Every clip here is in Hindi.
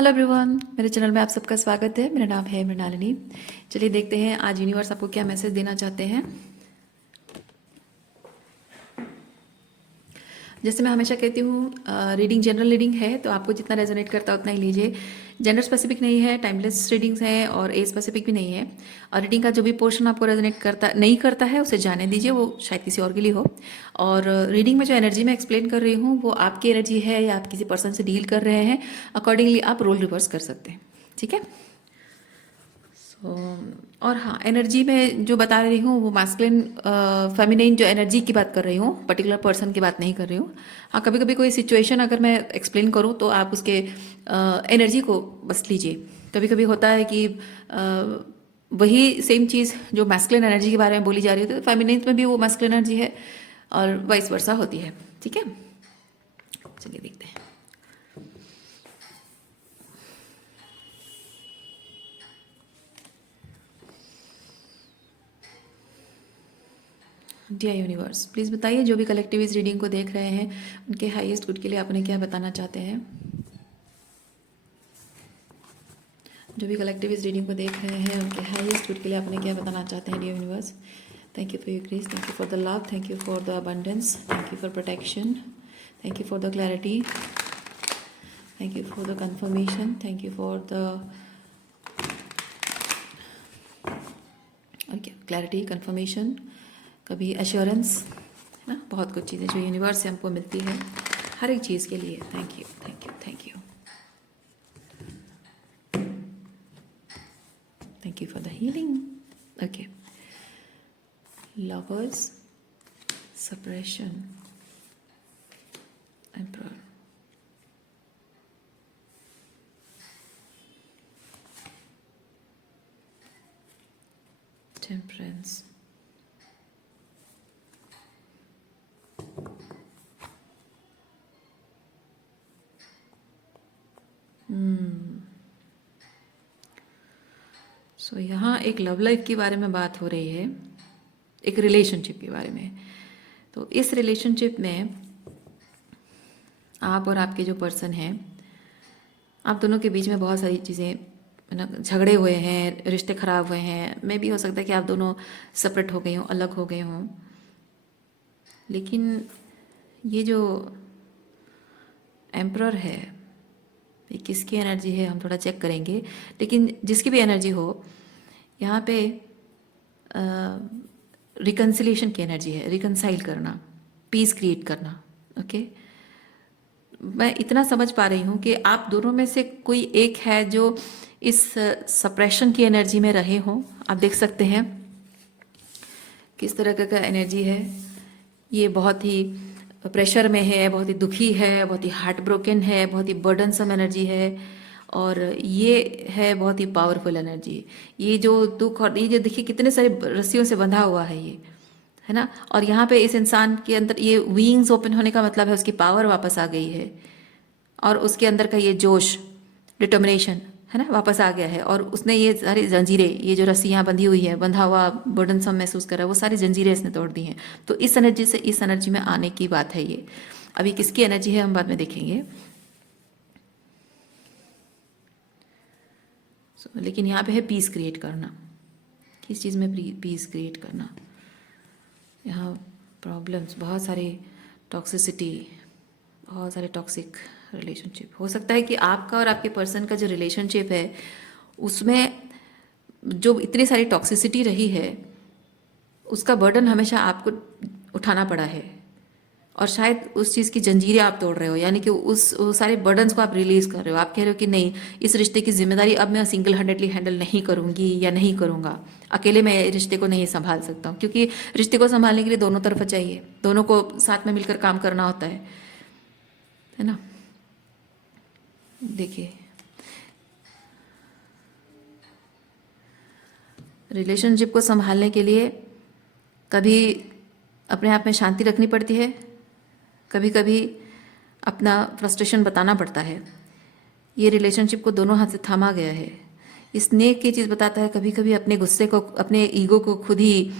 हेलो एवरीवन, मेरे चैनल में आप सबका स्वागत है। मेरा नाम है मृणालिनी। चलिए देखते हैं आज यूनिवर्स आपको क्या मैसेज देना चाहते हैं। जैसे मैं हमेशा कहती हूँ, रीडिंग जनरल रीडिंग है तो आपको जितना रेजोनेट करता है उतना ही लीजिए। जेंडर स्पेसिफिक नहीं है, टाइमलेस रीडिंग्स हैं और एज स्पेसिफिक भी नहीं है। और रीडिंग का जो भी पोर्शन आपको रेजोनेट करता नहीं करता है उसे जाने दीजिए, वो शायद किसी और के लिए हो। और रीडिंग में जो एनर्जी मैं एक्सप्लेन कर रही हूँ वो आपकी एनर्जी है या आप किसी पर्सन से डील कर रहे हैं, अकॉर्डिंगली आप रोल रिवर्स कर सकते हैं। ठीक है। और हाँ, एनर्जी में जो बता रही हूँ वो मास्कुलिन फेमिनिन जो एनर्जी की बात कर रही हूँ, पर्टिकुलर पर्सन की बात नहीं कर रही हूँ। हाँ, कभी कभी कोई सिचुएशन अगर मैं एक्सप्लेन करूँ तो आप उसके एनर्जी को बस लीजिए। कभी कभी होता है कि वही सेम चीज़ जो मैस्कुलिन एनर्जी के बारे में बोली जा रही होती है तो फेमिनिन में भी वो मैस्कुलिन एनर्जी है और वाइस वर्सा होती है। ठीक है, चलिए देखते हैं। डियर यूनिवर्स, प्लीज़ बताइए जो भी कलेक्टिव इस रीडिंग को देख रहे हैं उनके हाईएस्ट गुड के लिए आपने क्या बताना चाहते हैं। जो भी कलेक्टिव इस रीडिंग को देख रहे हैं उनके हाईएस्ट गुड के लिए आपने क्या बताना चाहते हैं dear universe. Thank you for your grace, thank you for the love, thank you for the abundance, thank you for protection, thank you for the clarity, thank you for the confirmation, thank you for the और क्या क्लैरिटी, कन्फर्मेशन, कभी एश्योरेंस, है ना। बहुत कुछ चीज़ें जो यूनिवर्स से हमको मिलती है हर एक चीज़ के लिए। Thank you, thank you, thank you, thank you for the healing. Okay, lovers, separation, emperor, temperance, सो यहाँ एक लव लाइफ के बारे में बात हो रही है, एक रिलेशनशिप के बारे में। तो इस रिलेशनशिप में आप और आपके जो पर्सन हैं, आप दोनों के बीच में बहुत सारी चीज़ें ना झगड़े हुए हैं, रिश्ते खराब हुए हैं। मे भी हो सकता है कि आप दोनों सेपरेट हो गए हों, अलग हो गए हों। लेकिन ये जो एम्परर है ये किसकी एनर्जी है हम थोड़ा चेक करेंगे। लेकिन जिसकी भी एनर्जी हो, यहाँ पे रिकन्सिलेशन की एनर्जी है, रिकनसाइल करना, पीस क्रिएट करना। ओके, मैं इतना समझ पा रही हूँ कि आप दोनों में से कोई एक है जो इस सप्रेशन की एनर्जी में रहे हों। आप देख सकते हैं किस तरह का एनर्जी है। ये बहुत ही प्रेशर में है, बहुत ही दुखी है, बहुत ही हार्ट ब्रोकन है, बहुत ही बर्डनसम एनर्जी है। और ये है बहुत ही पावरफुल एनर्जी। ये जो दुख और ये जो देखिए कितने सारे रस्सियों से बंधा हुआ है ये, है ना। और यहाँ पे इस इंसान के अंदर ये विंग्स ओपन होने का मतलब है उसकी पावर वापस आ गई है और उसके अंदर का ये जोश, डिटर्मिनेशन, है ना, वापस आ गया है। और उसने ये सारी जंजीरें, ये जो रस्सी यहाँ बंधी हुई है, बंधा हुआ बर्डनसम महसूस कर रहा है, वो सारी जंजीरें इसने तोड़ दी हैं। तो इस एनर्जी से इस एनर्जी में आने की बात है ये। अभी किसकी एनर्जी है हम बाद में देखेंगे। लेकिन यहाँ पे है पीस क्रिएट करना। किस चीज़ में पीस क्रिएट करना। यहाँ प्रॉब्लम्स, बहुत सारे टॉक्सिसिटी, बहुत सारे टॉक्सिक रिलेशनशिप। हो सकता है कि आपका और आपके पर्सन का जो रिलेशनशिप है उसमें जो इतनी सारी टॉक्सिसिटी रही है उसका बर्डन हमेशा आपको उठाना पड़ा है और शायद उस चीज़ की जंजीरें आप तोड़ रहे हो, यानी कि उस सारे बर्डन्स को आप रिलीज कर रहे हो। आप कह रहे हो कि नहीं, इस रिश्ते की जिम्मेदारी अब मैं सिंगल हैंडेडली हैंडल नहीं करूँगी या नहीं करूँगा, अकेले मैं रिश्ते को नहीं संभाल सकता हूँ। क्योंकि रिश्ते को संभालने के लिए दोनों तरफ चाहिए, दोनों को साथ में मिलकर काम करना होता है ना। देखिए, रिलेशनशिप को संभालने के लिए कभी अपने आप में शांति रखनी पड़ती है, कभी कभी अपना फ्रस्ट्रेशन बताना पड़ता है। ये रिलेशनशिप को दोनों हाथ से थामा गया है। इस स्नेक की चीज़ बताता है कभी कभी अपने गुस्से को, अपने ईगो को खुद ही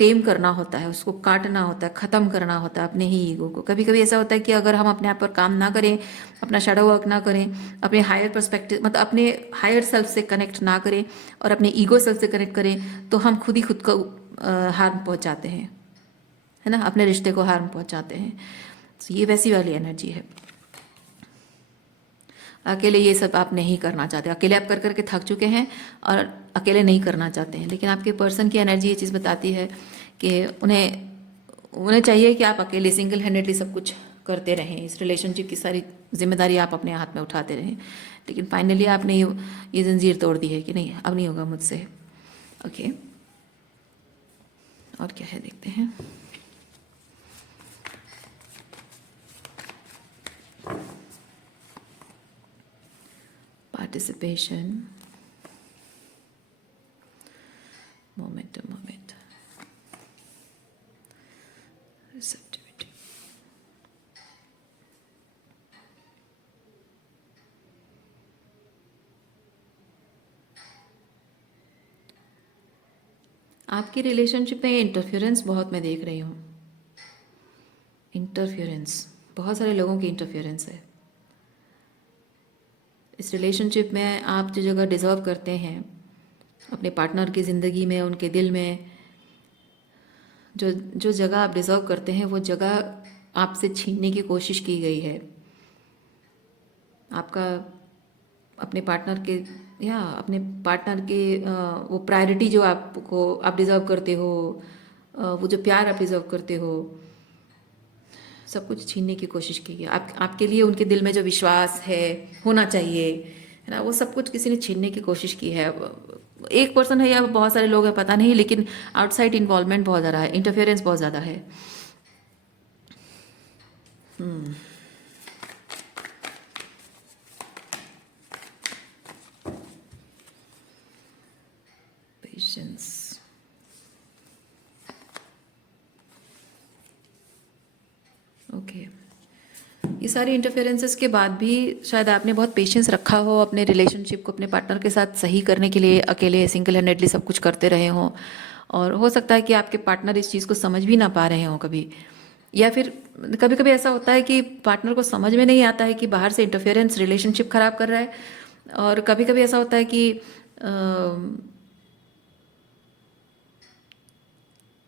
टेम करना होता है, उसको काटना होता है, ख़त्म करना होता है अपने ही ईगो को। कभी कभी ऐसा होता है कि अगर हम अपने आप पर काम ना करें, अपना शैडो वर्क ना करें, अपने हायर पर्सपेक्टिव मतलब अपने हायर सेल्फ से कनेक्ट ना करें और अपने ईगो सेल्फ से कनेक्ट करें, तो हम खुद ही खुद को हार्म पहुंचाते हैं, है ना, अपने रिश्ते को हार्म पहुंचाते हैं। तो ये वैसी वाली एनर्जी है। अकेले ये सब आप नहीं करना चाहते, अकेले आप कर करके थक चुके हैं और अकेले नहीं करना चाहते हैं। लेकिन आपके पर्सन की एनर्जी ये चीज़ बताती है कि उन्हें उन्हें चाहिए कि आप अकेले सिंगल हैंडेडली सब कुछ करते रहें, इस रिलेशनशिप की सारी जिम्मेदारी आप अपने हाथ में उठाते रहें। लेकिन फाइनली आपने ये जंजीर तोड़ दी है कि नहीं, अब नहीं होगा मुझसे। ओके, और क्या है देखते हैं। Participation, moment to moment, receptivity. आपकी रिलेशनशिप में इंटरफेरेंस बहुत मैं देख रही हूँ। इंटरफेरेंस, बहुत सारे लोगों की इंटरफेरेंस है इस रिलेशनशिप में। आप जो जगह डिज़र्व करते हैं अपने पार्टनर की ज़िंदगी में, उनके दिल में, जो जो जगह आप डिज़र्व करते हैं वो जगह आपसे छीनने की कोशिश की गई है। आपका अपने पार्टनर के या अपने पार्टनर के वो प्रायोरिटी जो आपको आप डिज़र्व करते हो, वो जो प्यार आप डिज़र्व करते हो, सब कुछ छीनने की कोशिश की गई। आपके लिए उनके दिल में जो विश्वास है होना चाहिए, है ना, वो सब कुछ किसी ने छीनने की कोशिश की है। एक पर्सन है या बहुत सारे लोग हैं पता नहीं, लेकिन आउटसाइड इन्वॉल्वमेंट बहुत ज़्यादा है, इंटरफेरेंस बहुत ज़्यादा है। Patience, okay. ये सारी इंटरफेरेंसेस के बाद भी शायद आपने बहुत पेशेंस रखा हो अपने रिलेशनशिप को अपने पार्टनर के साथ सही करने के लिए, अकेले सिंगल हैंडेडली सब कुछ करते रहे हों। और हो सकता है कि आपके पार्टनर इस चीज़ को समझ भी ना पा रहे हों कभी, या फिर कभी कभी ऐसा होता है कि पार्टनर को समझ में नहीं आता है कि बाहर से इंटरफेरेंस रिलेशनशिप ख़राब कर रहा है। और कभी कभी ऐसा होता है कि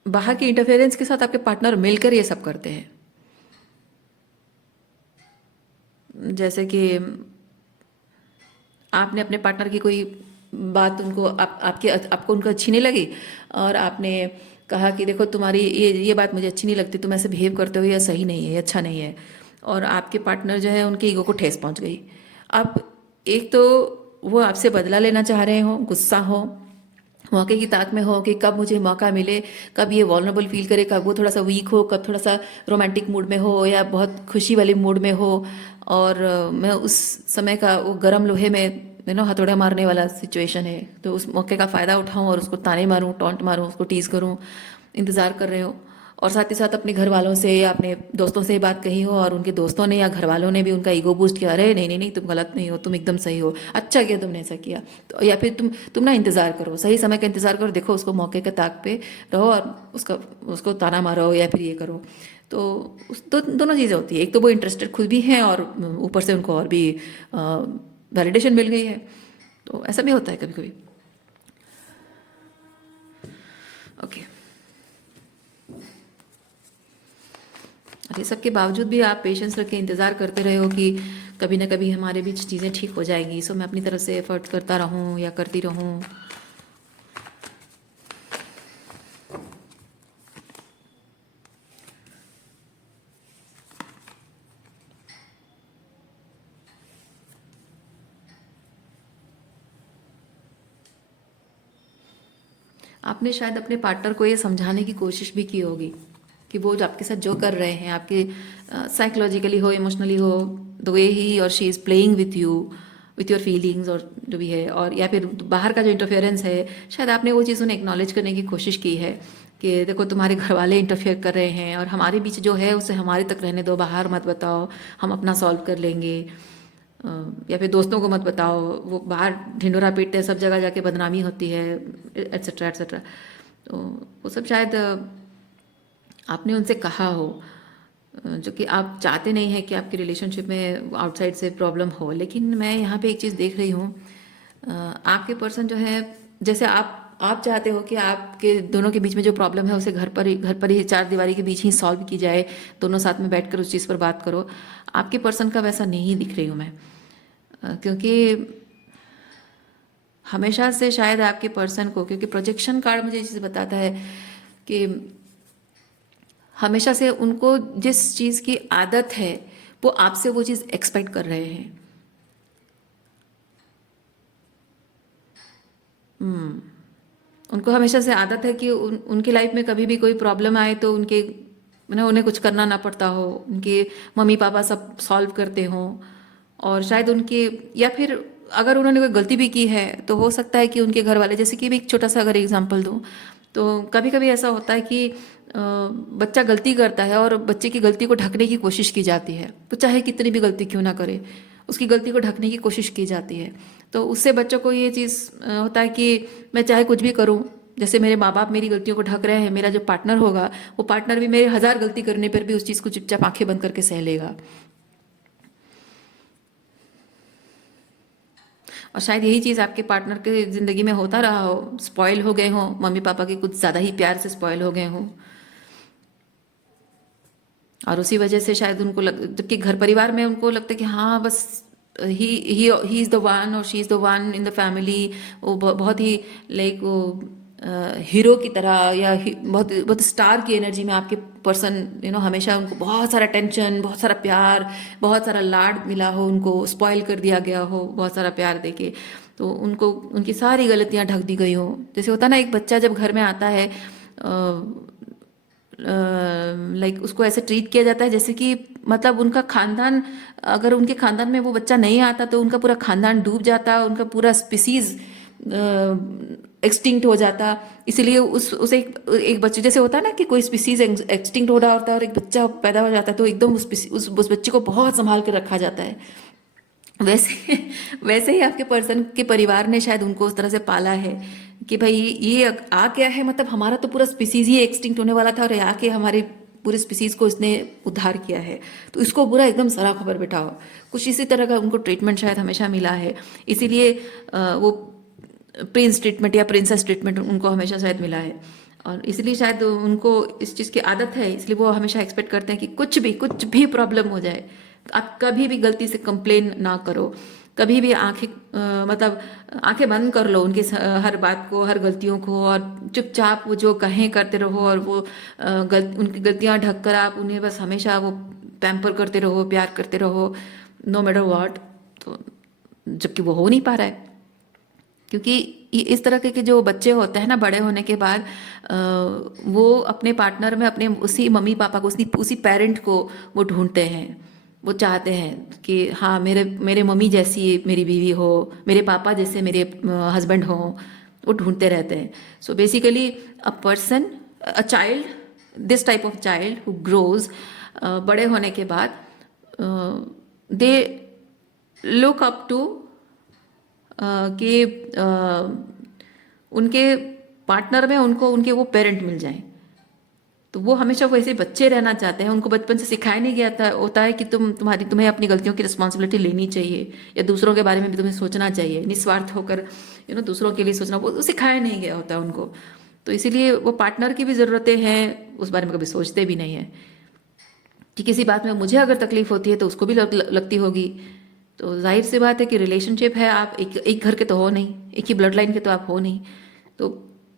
बाहर के इंटरफेरेंस के साथ आपके पार्टनर मिलकर ये सब करते हैं। जैसे कि आपने अपने पार्टनर की कोई बात उनको आपको उनको अच्छी नहीं लगी, और आपने कहा कि देखो तुम्हारी ये बात मुझे अच्छी नहीं लगती, तुम ऐसे बिहेव करते हो, ये सही नहीं है, ये अच्छा नहीं है। और आपके पार्टनर जो है उनके ईगो को ठेस पहुंच गई। अब एक तो वो आपसे बदला लेना चाह रहे हो, गुस्सा हो, मौके की ताक में हो कि कब मुझे मौका मिले, कब ये वॉल्नरेबल फील करे, कब वो थोड़ा सा वीक हो, कब थोड़ा सा रोमांटिक मूड में हो या बहुत खुशी वाले मूड में हो। और मैं उस समय का वो गर्म लोहे में हथौड़ा मारने वाला सिचुएशन है, तो उस मौके का फ़ायदा उठाऊं और उसको ताने मारूं, टॉन्ट मारूं, उसको टीज़ करूं, इंतज़ार कर रहे हो। और साथ ही साथ अपने घर वालों से या अपने दोस्तों से ये बात कही हो और उनके दोस्तों ने या घर वालों ने भी उनका ईगो बूस्ट किया, अरे नहीं नहीं नहीं तुम गलत नहीं हो, तुम एकदम सही हो, अच्छा किया तुमने ऐसा किया। तो या फिर तुम ना इंतज़ार करो, सही समय का इंतज़ार करो, देखो उसको मौके के ताक पे रहो और उसको ताना मारो या फिर ये करो। तो दोनों चीज़ें होती है, एक तो वो इंटरेस्टेड खुद भी हैं और ऊपर से उनको और भी वैलिडेशन मिल गई है। तो ऐसा भी होता है कभी कभी। ओके, और ये सब के बावजूद भी आप पेशेंस रख के इंतज़ार करते रहे हो कि कभी ना कभी हमारे बीच चीज़ें ठीक हो जाएगी, सो मैं अपनी तरफ से एफर्ट करता रहूं या करती रहूं। आपने शायद अपने पार्टनर को ये समझाने की कोशिश भी की होगी कि वो जो आपके साथ जो कर रहे हैं, आपके साइकोलॉजिकली हो, इमोशनली हो, द वे ही और she is playing with your feelings और जो भी है, और या फिर बाहर का जो इंटरफेरेंस है, शायद आपने वो चीज़ उन्हें एक्नॉलेज करने की कोशिश की है कि देखो तुम्हारे घर वाले इंटरफेयर कर रहे हैं और हमारे बीच जो है उसे हमारे तक रहने दो, बाहर मत बताओ, हम अपना सॉल्व कर लेंगे। या फिर दोस्तों को मत बताओ, वो बाहर ढिंडोरा पीटते हैं, सब जगह जाके बदनामी होती है, एट्सेट्रा एट्सेट्रा। तो वो सब शायद आपने उनसे कहा हो, जो कि आप चाहते नहीं हैं कि आपकी रिलेशनशिप में आउटसाइड से प्रॉब्लम हो। लेकिन मैं यहाँ पे एक चीज़ देख रही हूँ, आपके पर्सन जो है, जैसे आप चाहते हो कि आपके दोनों के बीच में जो प्रॉब्लम है उसे घर पर ही चार दीवारी के बीच ही सॉल्व की जाए, दोनों साथ में बैठकर उस चीज़ पर बात करो। आपके पर्सन का वैसा नहीं दिख रही हूँ मैं, क्योंकि हमेशा से शायद आपके पर्सन को, क्योंकि प्रोजेक्शन कार्ड मुझे ये चीज़ बताता है कि हमेशा से उनको जिस चीज़ की आदत है वो आपसे वो चीज़ एक्सपेक्ट कर रहे हैं। उनको हमेशा से आदत है कि उनकी लाइफ में कभी भी कोई प्रॉब्लम आए तो उनके उन्हें कुछ करना ना पड़ता हो, उनके मम्मी पापा सब सॉल्व करते हों। और शायद उनके, या फिर अगर उन्होंने कोई गलती भी की है तो हो सकता है कि उनके घर वाले, जैसे कि भी एक छोटा सा अगर एग्जांपल दूं, तो कभी कभी ऐसा होता है कि बच्चा गलती करता है और बच्चे की गलती को ढकने की कोशिश की जाती है, तो चाहे कितनी भी गलती क्यों ना करे उसकी गलती को ढकने की कोशिश की जाती है। तो उससे बच्चों को ये चीज़ होता है कि मैं चाहे कुछ भी करूं, जैसे मेरे माँ बाप मेरी गलतियों को ढक रहे हैं, मेरा जो पार्टनर होगा वो पार्टनर भी मेरे 1000 गलती करने पर भी उस चीज़ को चुपचाप आंखें बंद करके सह लेगा। और शायद यही चीज़ आपके पार्टनर के ज़िंदगी में होता रहा हो, स्पॉइल हो गए हों, मम्मी पापा के कुछ ज़्यादा ही प्यार से स्पॉइल हो गए हों, और उसी वजह से शायद उनको जबकि घर परिवार में उनको लगता है कि हाँ बस ही इज़ द वन और she is the one in the family. वो बहुत ही लाइक वो हीरो की तरह, या बहुत बहुत स्टार की एनर्जी में आपके पर्सन हमेशा उनको बहुत सारा टेंशन, बहुत सारा प्यार, बहुत सारा लाड मिला हो, उनको स्पॉइल कर दिया गया हो बहुत सारा प्यार देके, तो उनको उनकी सारी गलतियां ढक दी गई हो। जैसे होता ना, एक बच्चा जब घर में आता है, लाइक उसको ऐसे ट्रीट किया जाता है जैसे कि मतलब उनका खानदान, अगर उनके खानदान में वो बच्चा नहीं आता तो उनका पूरा खानदान डूब जाता, उनका पूरा स्पीसीज एक्सटिंक्ट हो जाता। इसलिए उसे एक बच्चे, जैसे होता है ना कि कोई स्पीसीज एक्सटिंक्ट हो रहा होता है और एक बच्चा पैदा हो जाता है, तो एकदम उस बच्चे को बहुत संभाल के रखा जाता है। वैसे वैसे ही आपके पर्सन के परिवार ने शायद उनको उस तरह से पाला है कि भाई ये आ क्या है, मतलब हमारा तो पूरा स्पीसीज ही एक्सटिंक्ट होने वाला था और ये आके हमारे पूरे स्पीसीज को इसने उद्धार किया है, तो इसको पूरा एकदम सरा खबर बिठाओ। कुछ इसी तरह का उनको ट्रीटमेंट शायद हमेशा मिला है, इसीलिए वो प्रिंस ट्रीटमेंट या प्रिंसेस ट्रीटमेंट उनको हमेशा शायद मिला है। और इसलिए शायद उनको इस चीज़ की आदत है, इसलिए वो हमेशा एक्सपेक्ट करते हैं कि कुछ भी प्रॉब्लम हो जाए, आप कभी भी गलती से कंप्लेन ना करो, कभी भी मतलब आंखें बंद कर लो उनकी हर बात को, हर गलतियों को, और चुपचाप वो जो कहें करते रहो, और वो उनकी गलतियां ढक कर आप उन्हें बस हमेशा वो पैम्पर करते रहो, प्यार करते रहो, नो मैटर व्हाट। तो जबकि वो हो नहीं पा रहा है, क्योंकि इस तरह के जो बच्चे होते हैं ना, बड़े होने के बाद वो अपने पार्टनर में अपने उसी मम्मी पापा को, उसी पेरेंट को वो ढूंढते हैं। वो चाहते हैं कि हाँ मेरे मेरे मम्मी जैसी मेरी बीवी हो, मेरे पापा जैसे मेरे हस्बैंड हो, वो ढूंढते रहते हैं। So basically a person, a child, this type of child who grows, बड़े होने के बाद दे लुक अप टू कि उनके पार्टनर में उनको उनके वो पेरेंट मिल जाएं। तो वो हमेशा वैसे बच्चे रहना चाहते हैं, उनको बचपन से सिखाया नहीं गया था होता है कि तुम्हें अपनी गलतियों की रिस्पॉन्सिबिलिटी लेनी चाहिए, या दूसरों के बारे में भी तुम्हें सोचना चाहिए, निस्वार्थ होकर दूसरों के लिए सोचना, वो सिखाया नहीं गया होता उनको। तो इसीलिए वो पार्टनर की भी ज़रूरतें हैं, उस बारे में कभी सोचते भी नहीं है कि किसी बात में मुझे अगर तकलीफ होती है तो उसको भी लगती होगी। तो जाहिर सी बात है कि रिलेशनशिप है, आप एक घर के तो हो नहीं, एक ही ब्लड लाइन के तो आप हो नहीं। तो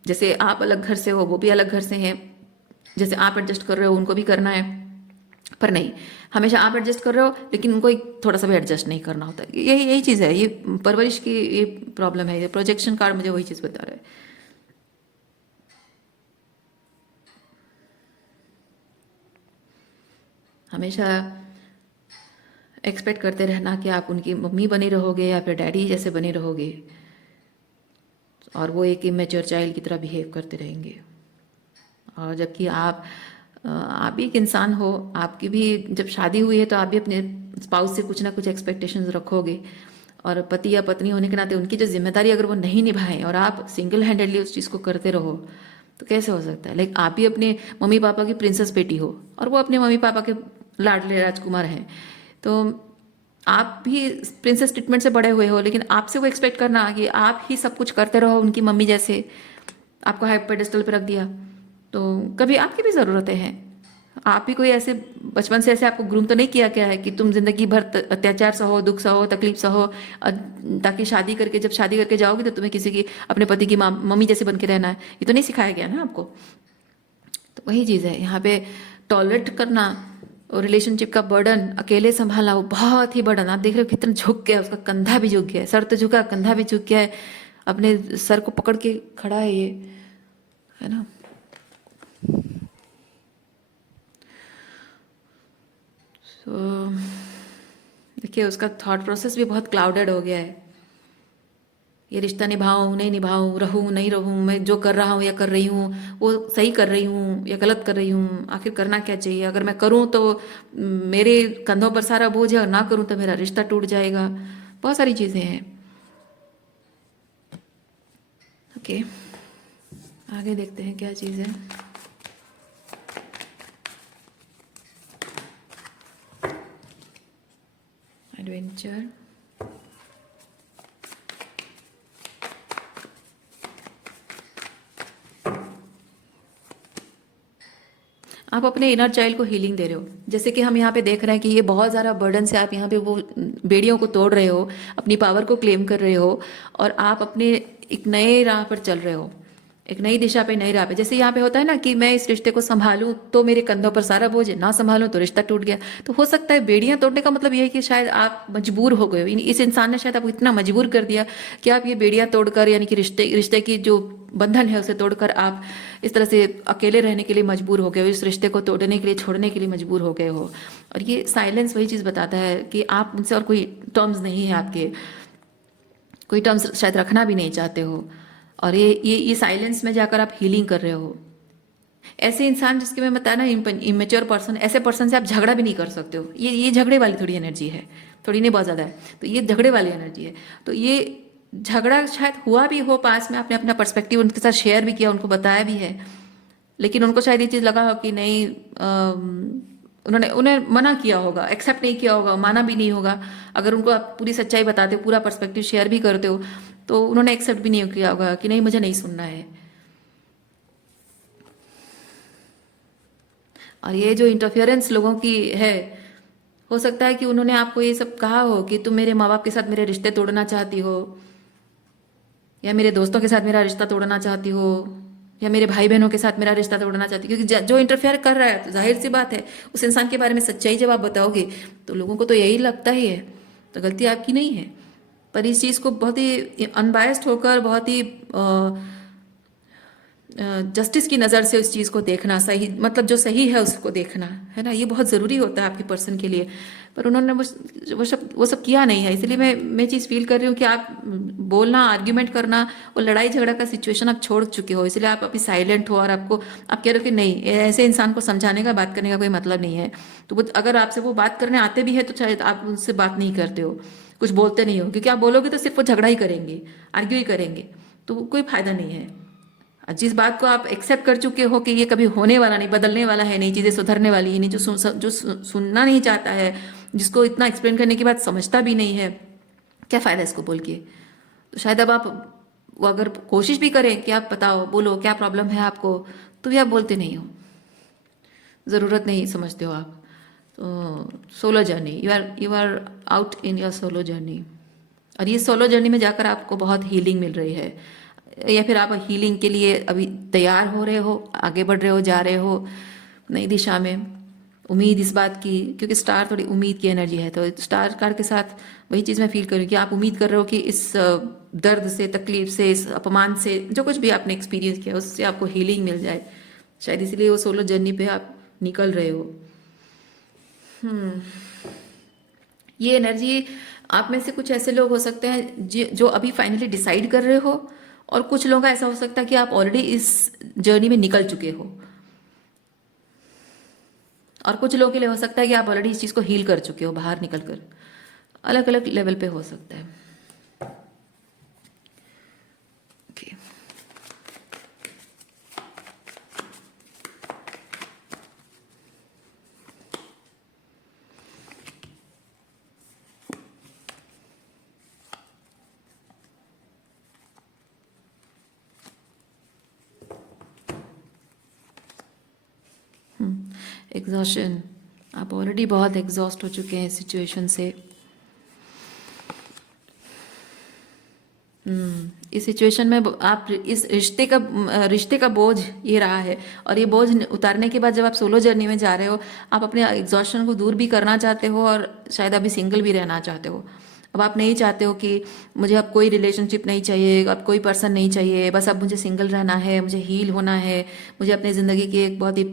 जैसे आप अलग घर से हो, वो भी अलग घर से हैं, जैसे आप एडजस्ट कर रहे हो उनको भी करना है, पर नहीं, हमेशा आप एडजस्ट कर रहे हो लेकिन उनको एक थोड़ा सा भी एडजस्ट नहीं करना होता। यही यही चीज़ है, ये परवरिश की ये प्रॉब्लम है। ये प्रोजेक्शन कार्ड मुझे वही चीज़ बता रहा है। हमेशा एक्सपेक्ट करते रहना कि आप उनकी मम्मी बनी रहोगे या फिर डैडी जैसे बने रहोगे, और वो एक इमेच्योर चाइल्ड की तरह बिहेव करते रहेंगे। और जबकि आप भी एक इंसान हो, आपकी भी जब शादी हुई है तो आप भी अपने स्पाउस से कुछ ना कुछ एक्सपेक्टेशंस रखोगे, और पति या पत्नी होने के नाते उनकी जो जिम्मेदारी अगर वो नहीं निभाएं और आप सिंगल हैंडेडली उस चीज़ को करते रहो, तो कैसे हो सकता है? लाइक आप भी अपने मम्मी पापा की प्रिंसेस बेटी हो और वो अपने मम्मी पापा के लाडले राजकुमार हैं, तो आप भी प्रिंसेस ट्रीटमेंट से बड़े हुए हो, लेकिन आपसे वो एक्सपेक्ट करना कि आप ही सब कुछ करते रहो उनकी मम्मी जैसे, आपको हाई पेडेस्टल पे रख दिया, तो कभी आपकी भी ज़रूरतें हैं। आप भी कोई ऐसे बचपन से ऐसे आपको ग्रूम तो नहीं किया गया है कि तुम जिंदगी भर अत्याचार सहो, दुख सहो, तकलीफ सहो, ताकि शादी करके, जब शादी करके जाओगी तो तुम्हें किसी की, अपने पति की मम्मी जैसे बन के रहना है, ये तो नहीं सिखाया गया ना आपको। तो वही चीज़ है यहाँ पे, टॉलरेट करना और रिलेशनशिप का बर्डन अकेले संभालना, वो बहुत ही बर्डन। आप देख रहे हो कितना झुक गया, उसका कंधा भी झुक गया है, सर तो झुका, कंधा भी झुक गया है, अपने सर को पकड़ के खड़ा है ये, है ना। तो देखिए उसका थॉट प्रोसेस भी बहुत क्लाउडेड हो गया है। ये रिश्ता निभाऊं नहीं निभाऊं, रहूं नहीं रहूं, मैं जो कर रहा हूँ या कर रही हूँ वो सही कर रही हूँ या गलत कर रही हूँ, आखिर करना क्या चाहिए? अगर मैं करूँ तो मेरे कंधों पर सारा बोझ है, और ना करूँ तो मेरा रिश्ता टूट जाएगा। बहुत सारी चीज़ें हैं। ओके, आगे देखते हैं क्या चीज़ है। एडवेंचर, आप अपने इनर चाइल्ड को हीलिंग दे रहे हो। जैसे कि हम यहाँ पे देख रहे हैं कि ये बहुत ज़्यादा बर्डन से आप यहाँ पे वो बेड़ियों को तोड़ रहे हो, अपनी पावर को क्लेम कर रहे हो, और आप अपने एक नए राह पर चल रहे हो, एक नई दिशा पे, नई राह पे। जैसे यहाँ पे होता है ना कि मैं इस रिश्ते को संभालूं तो मेरे कंधों पर सारा बोझ है, ना संभालूं तो रिश्ता टूट गया। तो हो सकता है बेड़ियां तोड़ने का मतलब ये है कि शायद आप मजबूर हो गए हो, इस इंसान ने शायद आपको इतना मजबूर कर दिया कि आप ये बेड़ियां तोड़कर, यानी कि रिश्ते रिश्ते की जो बंधन है उसे तोड़कर आप इस तरह से अकेले रहने के लिए मजबूर हो गए हो, इस रिश्ते को तोड़ने के लिए, छोड़ने के लिए मजबूर हो गए हो। और ये साइलेंस वही चीज़ बताता है कि आप उनसे और कोई टर्म्स नहीं है आपके, कोई टर्म्स शायद रखना भी नहीं चाहते हो। और ये साइलेंस में जाकर आप हीलिंग कर रहे हो। ऐसे इंसान जिसके मैं बताया ना, इमेच्योर पर्सन, ऐसे पर्सन से आप झगड़ा भी नहीं कर सकते हो। ये झगड़े वाली थोड़ी एनर्जी है, थोड़ी नहीं, बहुत ज़्यादा है। तो ये झगड़े वाली एनर्जी है। तो ये झगड़ा शायद हुआ भी हो पास में, आपने अपना पर्सपेक्टिव उनके साथ शेयर भी किया, उनको बताया भी है, लेकिन उनको शायद ये चीज़ लगा हो कि नहीं, उन्होंने उन्हें मना किया होगा, एक्सेप्ट नहीं किया होगा, माना भी नहीं होगा। अगर उनको आप पूरी सच्चाई बताते हो, पूरा पर्सपेक्टिव शेयर भी करते हो, तो उन्होंने एक्सेप्ट भी नहीं किया होगा कि नहीं, मुझे नहीं सुनना है। और ये जो इंटरफेरेंस लोगों की है, हो सकता है कि उन्होंने आपको ये सब कहा हो कि तुम मेरे माँ बाप के साथ मेरे रिश्ते तोड़ना चाहती हो, या मेरे दोस्तों के साथ मेरा रिश्ता तोड़ना चाहती हो, या मेरे भाई बहनों के साथ मेरा रिश्ता तोड़ना चाहती हो। क्योंकि जो इंटरफेयर कर रहा है, तो जाहिर सी बात है उस इंसान के बारे में सच्चाई जब आप बताओगे तो लोगों को तो यही लगता ही है, तो गलती आपकी नहीं है। पर इस चीज़ को बहुत ही अनबायस्ड होकर, बहुत ही जस्टिस की नज़र से उस चीज़ को देखना, सही मतलब जो सही है उसको देखना, है ना, ये बहुत ज़रूरी होता है आपके पर्सन के लिए। पर उन्होंने वो सब किया नहीं है। इसलिए मैं चीज़ फील कर रही हूँ कि आप बोलना, आर्ग्यूमेंट करना और लड़ाई झगड़ा का सिचुएशन आप छोड़ चुके हो, इसलिए आप अभी साइलेंट हो, और आप कह रहे हो कि नहीं, ऐसे इंसान को समझाने का, बात करने का कोई मतलब नहीं है। तो वो अगर आपसे वो बात करने आते भी है तो शायद आप उनसे बात नहीं करते हो, कुछ बोलते नहीं हो, क्योंकि आप बोलोगे तो सिर्फ वो झगड़ा ही करेंगे, आर्ग्यू ही करेंगे, तो कोई फायदा नहीं है। जिस बात को आप एक्सेप्ट कर चुके हो कि ये कभी होने वाला नहीं, बदलने वाला है नहीं, चीज़ें सुधरने वाली है नहीं, सुनना नहीं चाहता है, जिसको इतना एक्सप्लेन करने के बाद समझता भी नहीं है, क्या फ़ायदा इसको बोल के? तो शायद अब आप वो अगर कोशिश भी करें कि आप बताओ, बोलो क्या प्रॉब्लम है आपको, तो भी आप बोलते नहीं हो, ज़रूरत नहीं समझते हो आप। तो solo journey, you are out in your solo journey. और ये सोलो जर्नी में जाकर आपको बहुत हीलिंग मिल रही है, या फिर आप हीलिंग के लिए अभी तैयार हो रहे हो, आगे बढ़ रहे हो, जा रहे हो नई दिशा में। उम्मीद इस बात की, क्योंकि स्टार थोड़ी उम्मीद की एनर्जी है, तो स्टार कार्ड के साथ वही चीज़ मैं फील कर रही हूँ कि आप उम्मीद कर रहे हो कि इस दर्द से, तकलीफ से, इस अपमान से, जो कुछ भी आपने एक्सपीरियंस किया उससे आपको हीलिंग मिल जाए। शायद इसलिए वो सोलो जर्नी पे आप निकल रहे हो। ये एनर्जी, आप में से कुछ ऐसे लोग हो सकते हैं जो अभी फाइनली डिसाइड कर रहे हो, और कुछ लोगों का ऐसा हो सकता है कि आप ऑलरेडी इस जर्नी में निकल चुके हो, और कुछ लोगों के लिए हो सकता है कि आप ऑलरेडी इस चीज़ को हील कर चुके हो, बाहर निकल कर। अलग अलग लेवल पे हो सकता है। ओके, एग्जॉशन, आप ऑलरेडी बहुत एग्जॉस्ट हो चुके हैं इस सिचुएशन से। इस सिचुएशन में आप इस रिश्ते का बोझ ये रहा है, और ये बोझ उतारने के बाद जब आप सोलो जर्नी में जा रहे हो, आप अपने एग्जॉशन को दूर भी करना चाहते हो और शायद अभी सिंगल भी रहना चाहते हो। अब आप नहीं चाहते हो कि मुझे अब कोई रिलेशनशिप नहीं चाहिए, अब कोई पर्सन नहीं चाहिए, बस अब मुझे सिंगल रहना है, मुझे हील होना है, मुझे अपने ज़िंदगी की एक बहुत ही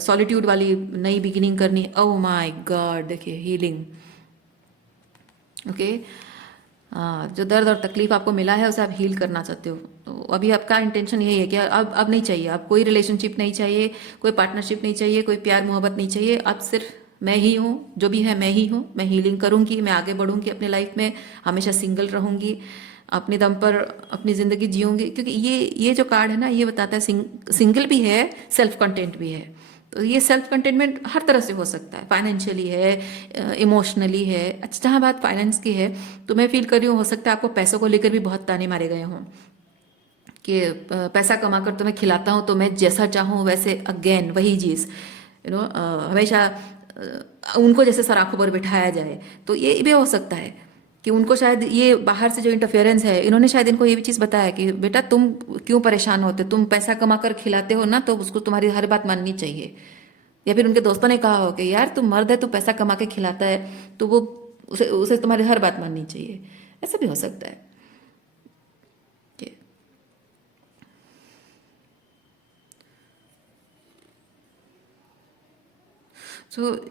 सॉलिट्यूड वाली नई बिगिनिंग करनी है। ओह माय गॉड, देखिए हीलिंग। ओके, हाँ, जो दर्द और तकलीफ आपको मिला है उसे आप हील करना चाहते हो। तो अभी आपका इंटेंशन यही है कि अब नहीं चाहिए, अब कोई रिलेशनशिप नहीं चाहिए, कोई पार्टनरशिप नहीं चाहिए, कोई प्यार मोहब्बत नहीं चाहिए। अब सिर्फ मैं ही हूँ, जो भी है मैं ही हूँ, मैं हीलिंग करूँगी, मैं आगे बढ़ूँगी अपनी लाइफ में, हमेशा सिंगल रहूँगी, अपने दम पर अपनी ज़िंदगी जीऊँगी। क्योंकि ये जो कार्ड है ना, ये बताता है सिंगल भी है, सेल्फ कंटेंट भी है। तो ये सेल्फ कंटेनमेंट हर तरह से हो सकता है, फाइनेंशियली है, इमोशनली है। अच्छा, जहाँ बात फाइनेंस की है, तो मैं फील कर रही हूँ हो सकता है आपको पैसों को लेकर भी बहुत ताने मारे गए हों कि पैसा कमाकर तो मैं खिलाता हूँ, तो मैं जैसा चाहूँ वैसे, अगेन वही चीज़, हमेशा उनको जैसे सराखों पर बिठाया जाए। तो ये भी हो सकता है कि उनको शायद ये बाहर से जो इंटरफेरेंस है, इन्होंने शायद इनको ये भी चीज़ बताया कि बेटा तुम क्यों परेशान होते, तुम पैसा कमा कर खिलाते हो ना, तो उसको तुम्हारी हर बात माननी चाहिए। या फिर उनके दोस्तों ने कहा हो कि यार तू मर्द है, तू पैसा कमा के खिलाता है, तो वो उसे उसे तुम्हारी हर बात माननी चाहिए। ऐसा भी हो सकता है कि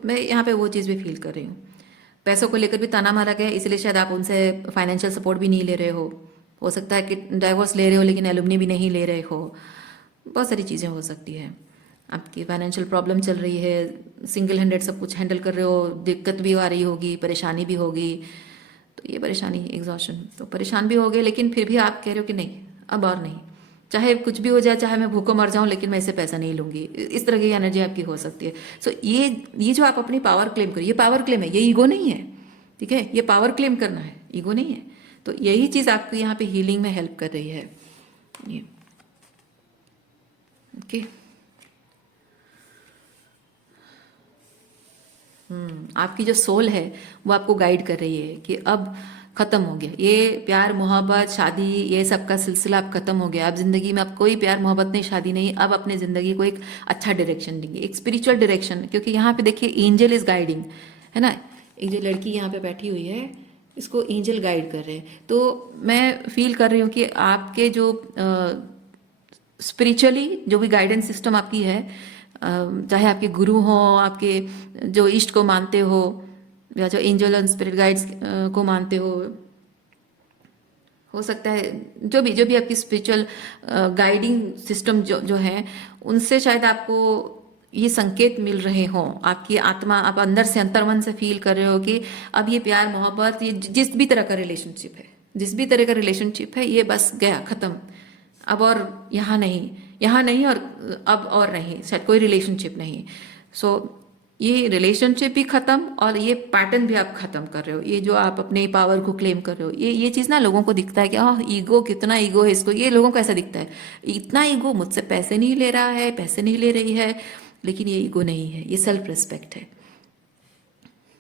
मैं यहाँ पे वो चीज़ भी फील कर रही हूँ। पैसों को लेकर भी ताना मारा गया है, इसलिए शायद आप उनसे फाइनेंशियल सपोर्ट भी नहीं ले रहे हो सकता है कि डाइवोर्स ले रहे हो लेकिन एलुमनी भी नहीं ले रहे हो। बहुत सारी चीज़ें हो सकती है, आपकी फाइनेंशियल प्रॉब्लम चल रही है, सिंगल हैंडेड सब कुछ हैंडल कर रहे हो, दिक्कत भी आ रही होगी, परेशानी भी होगी। तो ये परेशानी, एग्जॉशन, तो परेशान भी हो गए, लेकिन फिर भी आप कह रहे हो कि नहीं, अब और नहीं, चाहे कुछ भी हो जाए, चाहे मैं भूखों मर जाऊं, लेकिन मैं इससे पैसा नहीं लूंगी। इस तरह की एनर्जी आपकी हो सकती है। सो ये जो आप अपनी पावर क्लेम करो, ये पावर क्लेम है, ये ईगो नहीं है। ठीक है, ये पावर क्लेम करना है, ईगो नहीं है। तो यही चीज़ आपको यहाँ पे हीलिंग में हेल्प कर रही है ये। ओके, आपकी जो सोल है वो आपको गाइड कर रही है कि अब खत्म हो गया ये प्यार मोहब्बत शादी, ये सब का सिलसिला अब खत्म हो गया। अब जिंदगी में अब कोई प्यार मोहब्बत नहीं, शादी नहीं। अब अपने जिंदगी को एक अच्छा डायरेक्शन देंगे, एक स्पिरिचुअल डायरेक्शन। क्योंकि यहाँ पे देखिए एंजल इज गाइडिंग, है ना। एक जो लड़की यहाँ पे बैठी हुई है, इसको एंजल गाइड कर रहे हैं। तो मैं फील कर रही हूँ कि आपके जो स्पिरिचुअली जो भी गाइडेंस सिस्टम आपकी है, चाहे आपके गुरु हो, आपके जो इष्ट को मानते हो, या जो एंजल एंड स्पिरिट गाइड्स को मानते हो सकता है जो भी आपकी स्पिरिचुअल गाइडिंग सिस्टम जो है, उनसे शायद आपको ये संकेत मिल रहे हों। आपकी आत्मा, आप अंदर से अंतर्मन से फील कर रहे हो कि अब ये प्यार मोहब्बत, ये जिस भी तरह का रिलेशनशिप है, जिस भी तरह का रिलेशनशिप है, ये बस गया, खत्म। अब और यहाँ नहीं, यहाँ नहीं, और अब और नहीं, शायद कोई रिलेशनशिप नहीं। सो ये रिलेशनशिप भी खत्म, और ये पैटर्न भी आप खत्म कर रहे हो। ये जो आप अपने पावर को क्लेम कर रहे हो, ये चीज़ ना लोगों को दिखता है कि हाँ ईगो, कितना ईगो है इसको, ये लोगों को ऐसा दिखता है, इतना ईगो, मुझसे पैसे नहीं ले रहा है, पैसे नहीं ले रही है। लेकिन ये ईगो नहीं है, ये सेल्फ रिस्पेक्ट है।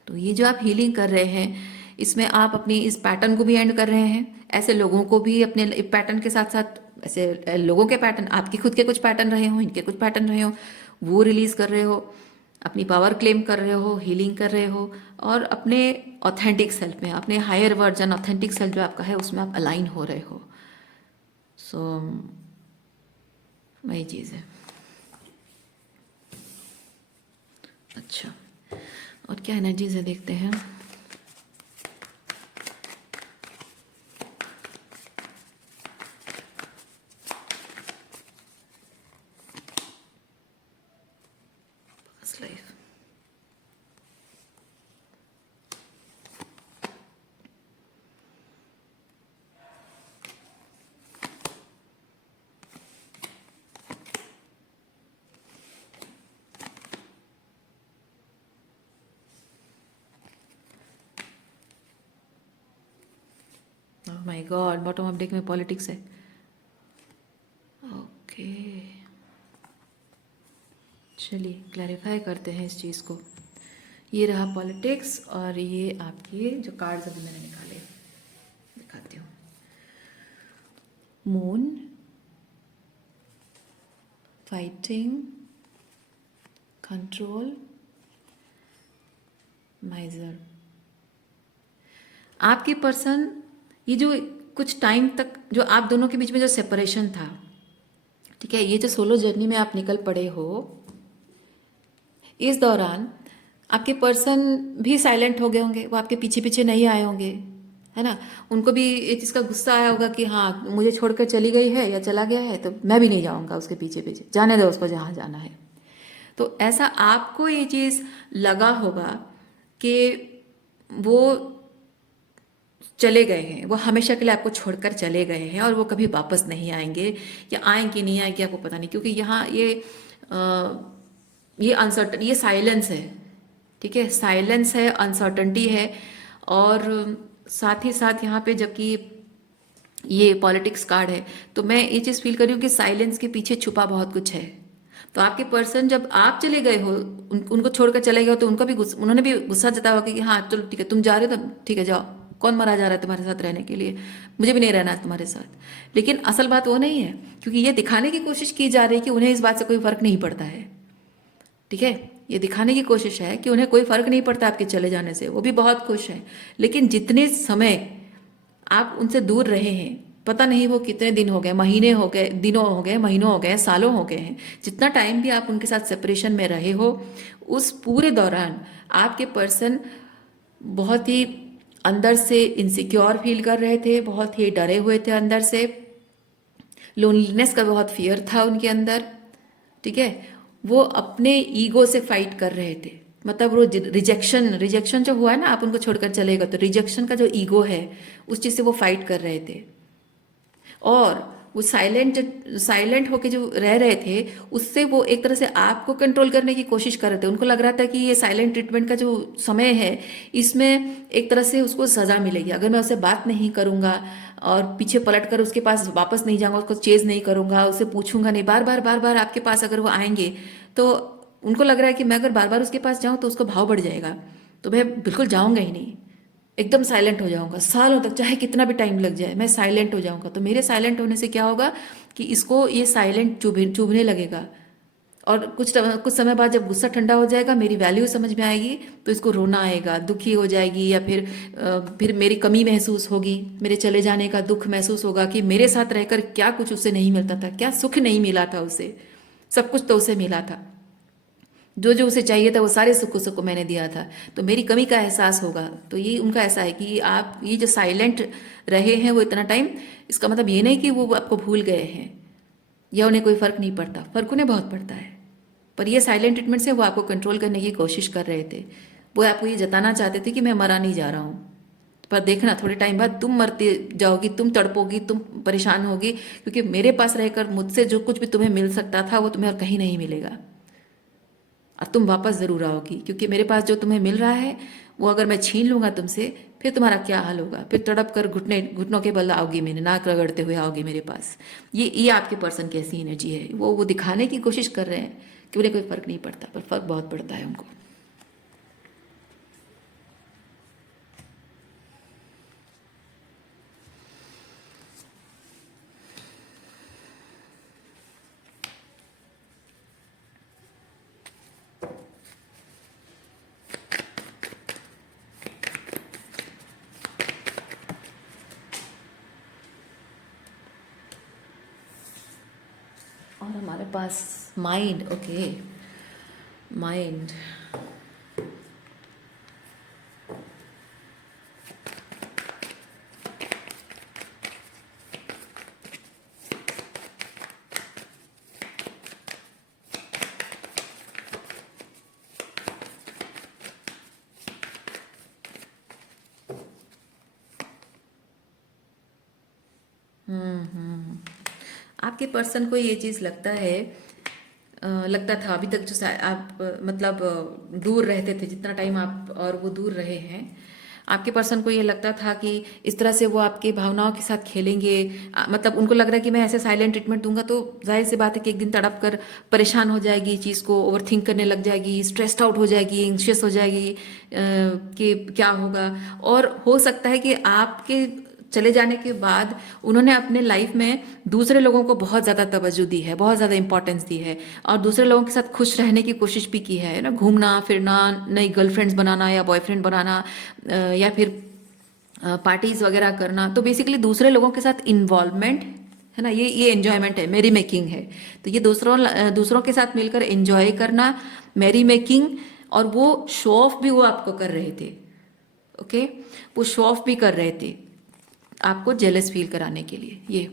तो ये जो आप हीलिंग कर रहे हैं, इसमें आप अपनी इस पैटर्न को भी एंड कर रहे हैं। ऐसे लोगों को भी अपने पैटर्न के साथ साथ, ऐसे लोगों के पैटर्न, आपके खुद के कुछ पैटर्न रहे हो, इनके कुछ पैटर्न रहे हो, वो रिलीज कर रहे हो, अपनी पावर क्लेम कर रहे हो, हीलिंग कर रहे हो, और अपने ऑथेंटिक सेल्फ में, अपने हायर वर्जन ऑथेंटिक सेल्फ जो आपका है, उसमें आप अलाइन हो रहे हो। सो वही चीज़ है। अच्छा, और क्या एनर्जीज है देखते हैं। Life, oh my God, bottom of deck में पॉलिटिक्स है। ओके, चलिए क्लैरिफाई करते हैं इस चीज़ को। ये रहा पॉलिटिक्स और ये आपके जो कार्ड्स अभी मैंने निकाले, दिखाती हूँ। Moon, fighting, control, माइजर। आपके पर्सन, ये जो कुछ टाइम तक जो आप दोनों के बीच में जो सेपरेशन था, ठीक है, ये जो सोलो जर्नी में आप निकल पड़े हो, इस दौरान आपके पर्सन भी साइलेंट हो गए होंगे, वो आपके पीछे पीछे नहीं आए होंगे, है ना। उनको भी इस चीज़ का गुस्सा आया होगा कि हाँ मुझे छोड़कर चली गई है या चला गया है तो मैं भी नहीं जाऊँगा उसके पीछे पीछे, जाने दो उसको जहाँ जाना है। तो ऐसा आपको ये चीज़ लगा होगा कि वो चले गए हैं, वो हमेशा के लिए आपको छोड़कर चले गए हैं और वो कभी वापस नहीं आएंगे, या आएंगे नहीं आएंगे आपको पता नहीं, क्योंकि यहाँ ये अनसर्टन, ये साइलेंस है, ठीक है, साइलेंस है, अनसर्टनिटी है। और साथ ही साथ यहाँ पे जबकि ये पॉलिटिक्स कार्ड है, तो मैं ये चीज़ फील कर रही हूँ कि साइलेंस के पीछे छुपा बहुत कुछ है। तो आपके पर्सन जब आप चले गए हो, उनको छोड़कर चले गए हो, तो उनका भी उन्होंने भी गुस्सा जताया होगा कि हाँ चलो ठीक है तुम जा रहे हो तो ठीक है जाओ, कौन मरा जा रहा है तुम्हारे साथ रहने के लिए, मुझे भी नहीं रहना है तुम्हारे साथ। लेकिन असल बात वो नहीं है, क्योंकि ये दिखाने की कोशिश की जा रही है कि उन्हें इस बात से कोई फर्क नहीं पड़ता है, ठीक है, ये दिखाने की कोशिश है कि उन्हें कोई फर्क नहीं पड़ता आपके चले जाने से, वो भी बहुत खुश हैं। लेकिन जितने समय आप उनसे दूर रहे हैं, पता नहीं वो कितने दिन हो गए, महीने हो गए, दिनों हो गए, महीनों हो गए, सालों हो गए हैं, जितना टाइम भी आप उनके साथ सेपरेशन में रहे हो, उस पूरे दौरान आपके पर्सन बहुत ही अंदर से इनसिक्योर फील कर रहे थे, बहुत ही डरे हुए थे अंदर से, लोनलीनेस का बहुत फियर था उनके अंदर, ठीक है। वो अपने ईगो से फाइट कर रहे थे, मतलब वो रिजेक्शन रिजेक्शन जो हुआ है ना, आप उनको छोड़कर चलेगा तो रिजेक्शन का जो ईगो है उस चीज़ से वो फाइट कर रहे थे। और वो साइलेंट होके जो रह रहे थे, उससे वो एक तरह से आपको कंट्रोल करने की कोशिश कर रहे थे। उनको लग रहा था कि ये साइलेंट ट्रीटमेंट का जो समय है, इसमें एक तरह से उसको सज़ा मिलेगी, अगर मैं उससे बात नहीं करूँगा और पीछे पलट कर उसके पास वापस नहीं जाऊँगा, उसको चेज नहीं करूँगा, उससे पूछूंगा नहीं, बार बार आपके पास अगर वो आएंगे तो उनको लग रहा है कि मैं अगर बार बार उसके पास जाऊँ तो उसको भाव बढ़ जाएगा, तो मैं बिल्कुल जाऊँगा ही नहीं, एकदम साइलेंट हो जाऊंगा, सालों तक चाहे कितना भी टाइम लग जाए मैं साइलेंट हो जाऊंगा। तो मेरे साइलेंट होने से क्या होगा कि इसको ये साइलेंट चुभने लगेगा, और कुछ समय बाद जब गुस्सा ठंडा हो जाएगा, मेरी वैल्यू समझ में आएगी, तो इसको रोना आएगा, दुखी हो जाएगी, या फिर मेरी कमी महसूस होगी, मेरे चले जाने का दुख महसूस होगा कि मेरे साथ रहकर क्या कुछ उसे नहीं मिलता था, क्या सुख नहीं मिला था उसे, सब कुछ तो उसे मिला था, जो जो उसे चाहिए था वो सारे सुख उसको मैंने दिया था, तो मेरी कमी का एहसास होगा। तो ये उनका ऐसा है कि आप ये जो साइलेंट रहे हैं वो इतना टाइम, इसका मतलब ये नहीं कि वो आपको भूल गए हैं या उन्हें कोई फर्क नहीं पड़ता, फर्क उन्हें बहुत पड़ता है, पर ये साइलेंट ट्रीटमेंट से वो आपको कंट्रोल करने की कोशिश कर रहे थे। वो आपको ये जताना चाहते थे कि मैं मरा नहीं जा रहा हूँ, पर देखना थोड़े टाइम बाद तुम मरते जाओगी, तुम तड़पोगी, तुम परेशान होगी, क्योंकि मेरे पास रहकर मुझसे जो कुछ भी तुम्हें मिल सकता था वो तुम्हें और कहीं नहीं मिलेगा, और तुम वापस ज़रूर आओगी, क्योंकि मेरे पास जो तुम्हें मिल रहा है वो अगर मैं छीन लूँगा तुमसे, फिर तुम्हारा क्या हाल होगा, फिर तड़प कर घुटनों के बल आओगी, मैंने नाक रगड़ते हुए आओगी मेरे पास। ये आपके पर्सन की ऐसी एनर्जी है, वो दिखाने की कोशिश कर रहे हैं कि उन्हें कोई फ़र्क नहीं पड़ता, पर फ़र्क बहुत पड़ता है उनको। और हमारे पास माइंड, ओके, माइंड, आपके पर्सन को ये चीज़ लगता है, लगता था अभी तक जो आप मतलब दूर रहते थे, जितना टाइम आप और वो दूर रहे हैं, आपके पर्सन को ये लगता था कि इस तरह से वो आपकी भावनाओं के साथ खेलेंगे, मतलब उनको लग रहा है कि मैं ऐसे साइलेंट ट्रीटमेंट दूंगा तो जाहिर सी बात है कि एक दिन तड़प कर परेशान हो जाएगी, चीज़ को ओवर थिंक करने लग जाएगी, स्ट्रेस्ड आउट हो जाएगी, एंग्शियस हो जाएगी कि क्या होगा। और हो सकता है कि आपके चले जाने के बाद उन्होंने अपने लाइफ में दूसरे लोगों को बहुत ज़्यादा तवज्जो दी है, बहुत ज़्यादा इंपॉर्टेंस दी है, और दूसरे लोगों के साथ खुश रहने की कोशिश भी की है ना, घूमना फिरना, नई गर्लफ्रेंड्स बनाना या बॉयफ्रेंड बनाना, या फिर पार्टीज वगैरह करना। तो बेसिकली दूसरे लोगों के साथ इन्वॉल्वमेंट है ना, ये एंजॉयमेंट है, मेरी मेकिंग है। तो ये दूसरों के साथ मिलकर एंजॉय करना, मैरी मेकिंग, और वो शो ऑफ भी वो आपको कर रहे थे। ओके, वो शो ऑफ भी कर रहे थे आपको जेलस फील कराने के लिए, ये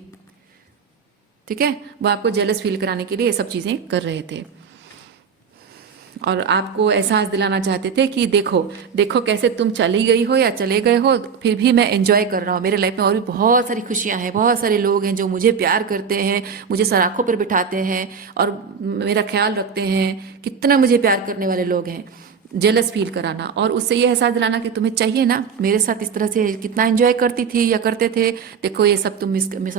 ठीक है, वो आपको जेलस फील कराने के लिए ये सब चीज़ें कर रहे थे, और आपको एहसास दिलाना चाहते थे कि देखो देखो कैसे तुम चली गई हो या चले गए हो, फिर भी मैं एंजॉय कर रहा हूँ, मेरे लाइफ में और भी बहुत सारी खुशियाँ हैं, बहुत सारे लोग हैं जो मुझे प्यार करते हैं, मुझे सराखों पर बिठाते हैं और मेरा ख्याल रखते हैं, कितना मुझे प्यार करने वाले लोग हैं। जेलस फील कराना और उससे ये एहसास दिलाना कि तुम्हें चाहिए ना मेरे साथ इस तरह से कितना एंजॉय करती थी या करते थे, देखो ये सब तुम मिस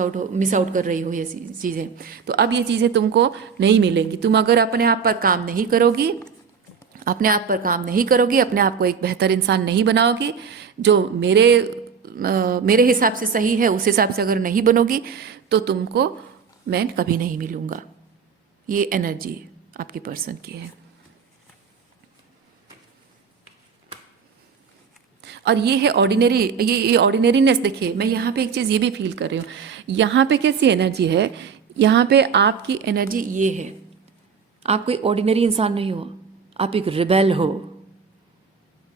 आउट कर रही हो ये चीज़ें। तो अब ये चीज़ें तुमको नहीं मिलेंगी, तुम अगर अपने आप पर काम नहीं करोगी, अपने आप पर काम नहीं करोगी, अपने आप को एक बेहतर इंसान नहीं बनाओगी, जो मेरे हिसाब से सही है उस हिसाब से अगर नहीं बनोगी, तो तुमको मैं कभी नहीं मिलूंगा। ये एनर्जी आपके पर्सन की है। और ये है ऑर्डिनरी, ये ऑर्डिनरीनेस। देखिए मैं यहाँ पे एक चीज़ ये भी फील कर रही हूँ, यहाँ पे कैसी एनर्जी है, यहाँ पे आपकी एनर्जी ये है, आप कोई ऑर्डिनरी इंसान नहीं हो, आप एक रिबेल हो,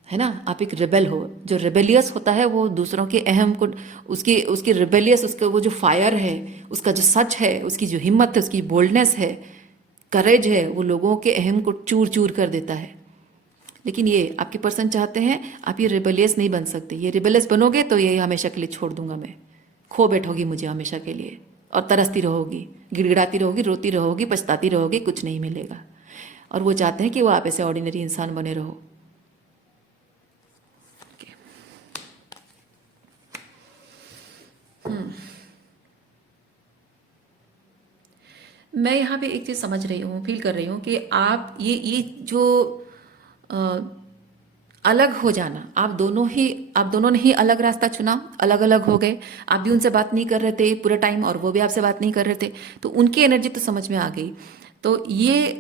है ना, आप एक रिबेल हो। जो रिबेलियस होता है वो दूसरों के अहम को, उसकी उसकी रिबेलियस, उसका वो जो फायर है, उसका जो सच है, उसकी जो हिम्मत है, उसकी बोल्डनेस है, करेज है, वो लोगों के अहम को चूर चूर कर देता है। लेकिन ये आपके पर्सन चाहते हैं आप ये रिबेलियस नहीं बन सकते, ये रिबेलियस बनोगे तो ये हमेशा के लिए छोड़ दूंगा मैं, खो बैठोगी मुझे हमेशा के लिए, और तरसती रहोगी, गिड़गिड़ाती रहोगी, रोती रहोगी, पछताती रहोगी, कुछ नहीं मिलेगा। और वो चाहते हैं कि वो आप ऐसे ऑर्डिनरी इंसान बने रहो। मैं यहाँ पे एक चीज़ समझ रही हूँ, फील कर रही हूँ कि आप ये जो अ, अलग हो जाना, आप दोनों ने ही अलग रास्ता चुना, अलग अलग हो गए, आप भी उनसे बात नहीं कर रहे थे पूरे टाइम और वो भी आपसे बात नहीं कर रहे थे, तो उनकी एनर्जी तो समझ में आ गई। तो ये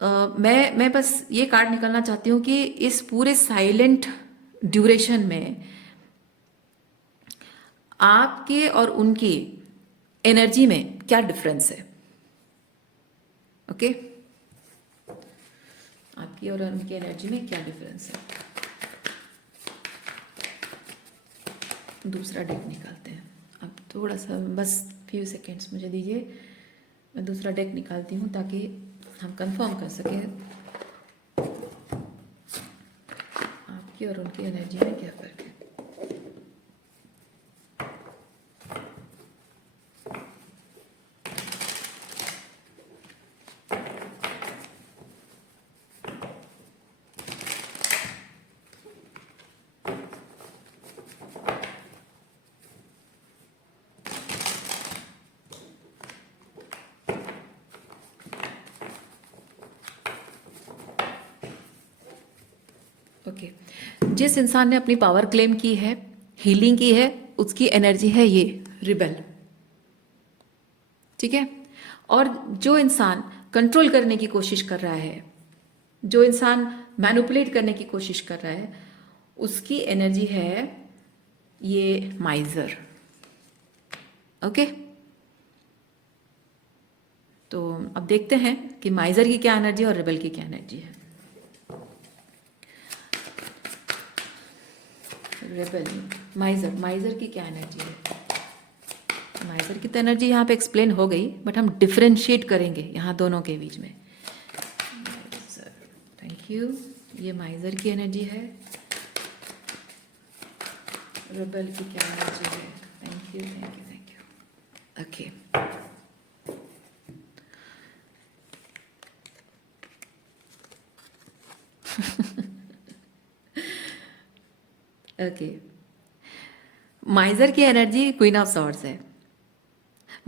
मैं बस ये कार्ड निकालना चाहती हूँ कि इस पूरे साइलेंट ड्यूरेशन में आपके और उनकी एनर्जी में क्या डिफरेंस है। ओके, आपकी और उनकी एनर्जी में क्या डिफरेंस है। दूसरा डेक निकालते हैं। अब थोड़ा सा बस फ्यू सेकेंड्स मुझे दीजिए, मैं दूसरा डेक निकालती हूँ ताकि हम कंफर्म कर सकें आपकी और उनकी एनर्जी में क्या फर्क है। ओके, जिस इंसान ने अपनी पावर क्लेम की है, हीलिंग की है, उसकी एनर्जी है ये रिबेल, ठीक है। और जो इंसान कंट्रोल करने की कोशिश कर रहा है, जो इंसान मैनिपुलेट करने की कोशिश कर रहा है, उसकी एनर्जी है ये माइजर। ओके, तो अब देखते हैं कि माइजर की क्या एनर्जी और रिबेल की क्या एनर्जी है। रेबल, माइजर, माइजर की क्या एनर्जी है। माइजर की तो एनर्जी यहाँ पे एक्सप्लेन हो गई, बट हम डिफ्रेंशिएट करेंगे यहाँ दोनों के बीच में। Thank you. ये माइजर की एनर्जी है, रेबल की क्या एनर्जी है। Thank you thank you thank you. Okay, okay, माइजर की एनर्जी क्वीन ऑफ सॉर्ड्स है।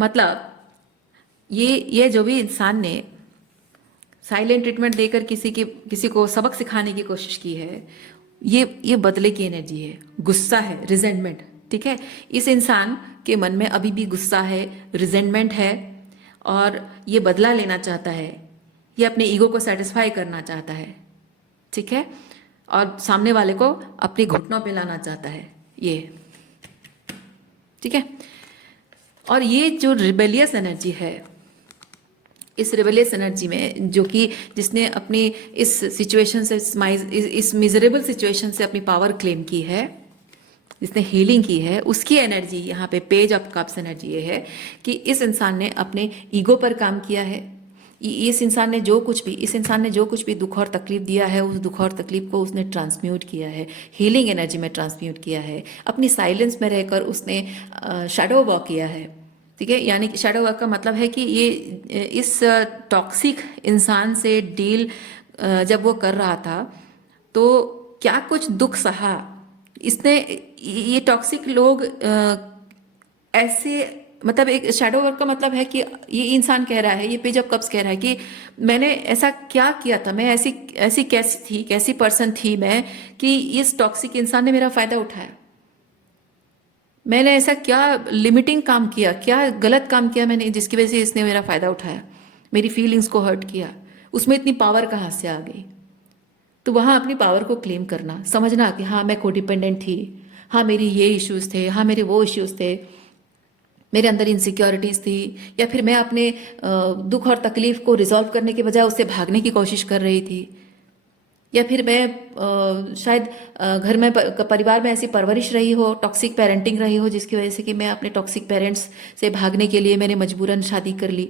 मतलब ये जो भी इंसान ने साइलेंट ट्रीटमेंट देकर किसी को सबक सिखाने की कोशिश की है, ये बदले की एनर्जी है, गुस्सा है, रिजेंटमेंट। ठीक है, इस इंसान के मन में अभी भी गुस्सा है, रिजेंटमेंट है, और ये बदला लेना चाहता है, ये अपने ईगो को सेटिस्फाई करना चाहता है। ठीक है, और सामने वाले को अपने घुटनों पे लाना चाहता है ये। ठीक है, और ये जो रिबेलियस एनर्जी है, इस रिबेलियस एनर्जी में जो कि जिसने अपनी इस सिचुएशन से, इस मिजरेबल सिचुएशन से अपनी पावर क्लेम की है, जिसने हीलिंग की है, उसकी एनर्जी यहाँ पे पेज ऑफ कप्स एनर्जी ये है कि इस इंसान ने अपने ईगो पर काम किया है। इस इंसान ने जो कुछ भी दुख और तकलीफ दिया है, उस दुख और तकलीफ को उसने ट्रांसम्यूट किया है, हीलिंग एनर्जी में ट्रांसम्यूट किया है। अपनी साइलेंस में रहकर उसने शैडो वॉक किया है। ठीक है, यानी कि शैडो वर्क का मतलब है कि ये इस टॉक्सिक इंसान से डील जब वो कर रहा था तो क्या कुछ दुख सहा इसने। ये टॉक्सिक लोग ऐसे, मतलब एक शैडो वर्क का मतलब है कि ये इंसान कह रहा है, ये पेज ऑफ कप्स कह रहा है कि मैंने ऐसा क्या किया था, मैं ऐसी ऐसी कैसी पर्सन थी मैं कि इस टॉक्सिक इंसान ने मेरा फायदा उठाया। मैंने ऐसा क्या लिमिटिंग काम किया, क्या गलत काम किया मैंने जिसकी वजह से इसने मेरा फायदा उठाया, मेरी फीलिंग्स को हर्ट किया। उसमें इतनी पावर कहाँ से आ गई? तो वहाँ अपनी पावर को क्लेम करना, समझना कि हाँ मैं कोडिपेंडेंट थी, हाँ मेरी ये इश्यूज थे, हाँ मेरे वो इश्यूज थे, मेरे अंदर इनसिक्योरिटीज थी, या फिर मैं अपने दुख और तकलीफ को रिजॉल्व करने के बजाय उससे भागने की कोशिश कर रही थी, या फिर मैं शायद घर में परिवार में ऐसी परवरिश रही हो, टॉक्सिक पेरेंटिंग रही हो, जिसकी वजह से कि मैं अपने टॉक्सिक पेरेंट्स से भागने के लिए मैंने मजबूरन शादी कर ली।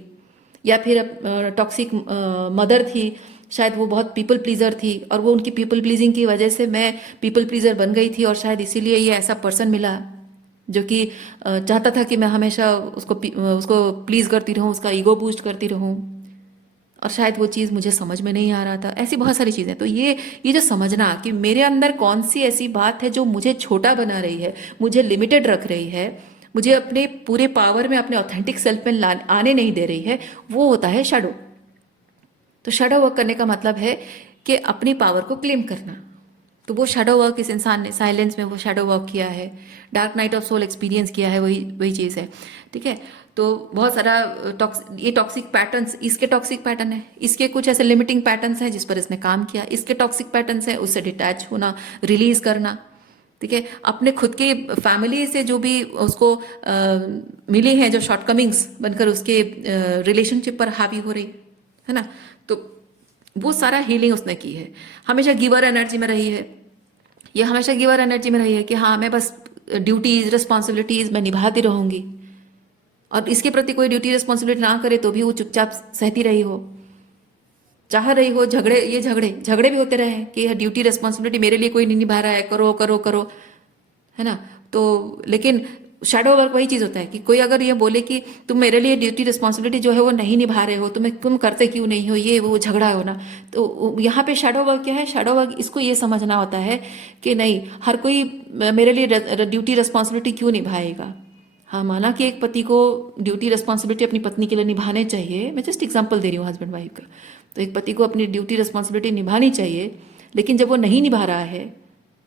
या फिर टॉक्सिक मदर थी, शायद वो बहुत पीपल प्लीजर थी, और वो उनकी पीपल प्लीजिंग की वजह से मैं पीपल प्लीजर बन गई थी, और शायद इसीलिए ये ऐसा पर्सन मिला जो कि चाहता था कि मैं हमेशा उसको प्लीज करती रहूं, उसका ईगो बूस्ट करती रहूं, और शायद वो चीज़ मुझे समझ में नहीं आ रहा था। ऐसी बहुत सारी चीज़ें। तो ये जो समझना कि मेरे अंदर कौन सी ऐसी बात है जो मुझे छोटा बना रही है, मुझे लिमिटेड रख रही है, मुझे अपने पूरे पावर में, अपने ऑथेंटिक सेल्फ में आने नहीं दे रही है, वो होता है शैडो। तो शैडो वर्क करने का मतलब है कि अपनी पावर को क्लेम करना। तो वो शैडो वर्क इस इंसान ने साइलेंस में वो शैडो वर्क किया है, dark night of soul experience किया है, वही वही चीज़ है। ठीक है, तो बहुत सारा ये टॉक्सिक पैटर्न्स, इसके टॉक्सिक पैटर्न है, इसके कुछ ऐसे लिमिटिंग पैटर्न्स हैं जिस पर इसने काम किया, इसके टॉक्सिक पैटर्न्स हैं, उससे डिटैच होना, रिलीज करना। ठीक है, अपने खुद के फैमिली से जो भी उसको मिली हैं, जो शॉर्टकमिंग्स बनकर उसके रिलेशनशिप पर हावी हो रही है ना, तो वो सारा हीलिंग उसने की है। हमेशा गिवर एनर्जी में रही है, ये हमेशा गिवर एनर्जी में रही है कि हाँ मैं बस ड्यूटीज रिस्पॉन्सिबिलिटीज मैं निभाती रहूंगी, और इसके प्रति कोई ड्यूटी रिस्पॉन्सिबिलिटी ना करे तो भी वो चुपचाप सहती रही हो, चाह रही हो। झगड़े भी होते रहे कि यह ड्यूटी रिस्पॉन्सिबिलिटी मेरे लिए कोई नहीं निभा रहा है, करो करो करो, है ना। तो लेकिन शैडो वर्क वही चीज़ होता है कि कोई अगर ये बोले कि तुम मेरे लिए ड्यूटी रिस्पॉन्सिबिलिटी जो है वो नहीं निभा रहे हो, तुम करते क्यों नहीं हो, ये वो झगड़ा हो ना। तो यहाँ पे शैडो वर्क क्या है? शैडो वर्क इसको ये समझना होता है कि नहीं, हर कोई मेरे लिए ड्यूटी रिस्पॉन्सिबिलिटी क्यों निभाएगा। हाँ, माना कि एक पति को ड्यूटी रिस्पॉन्सिबिलिटी अपनी पत्नी के लिए निभाने चाहिए, मैं जस्ट एग्जांपल दे रही हूँ हस्बैंड वाइफ का। तो एक पति को अपनी ड्यूटी रिस्पॉन्सिबिलिटी निभानी चाहिए, लेकिन जब वो नहीं निभा रहा है,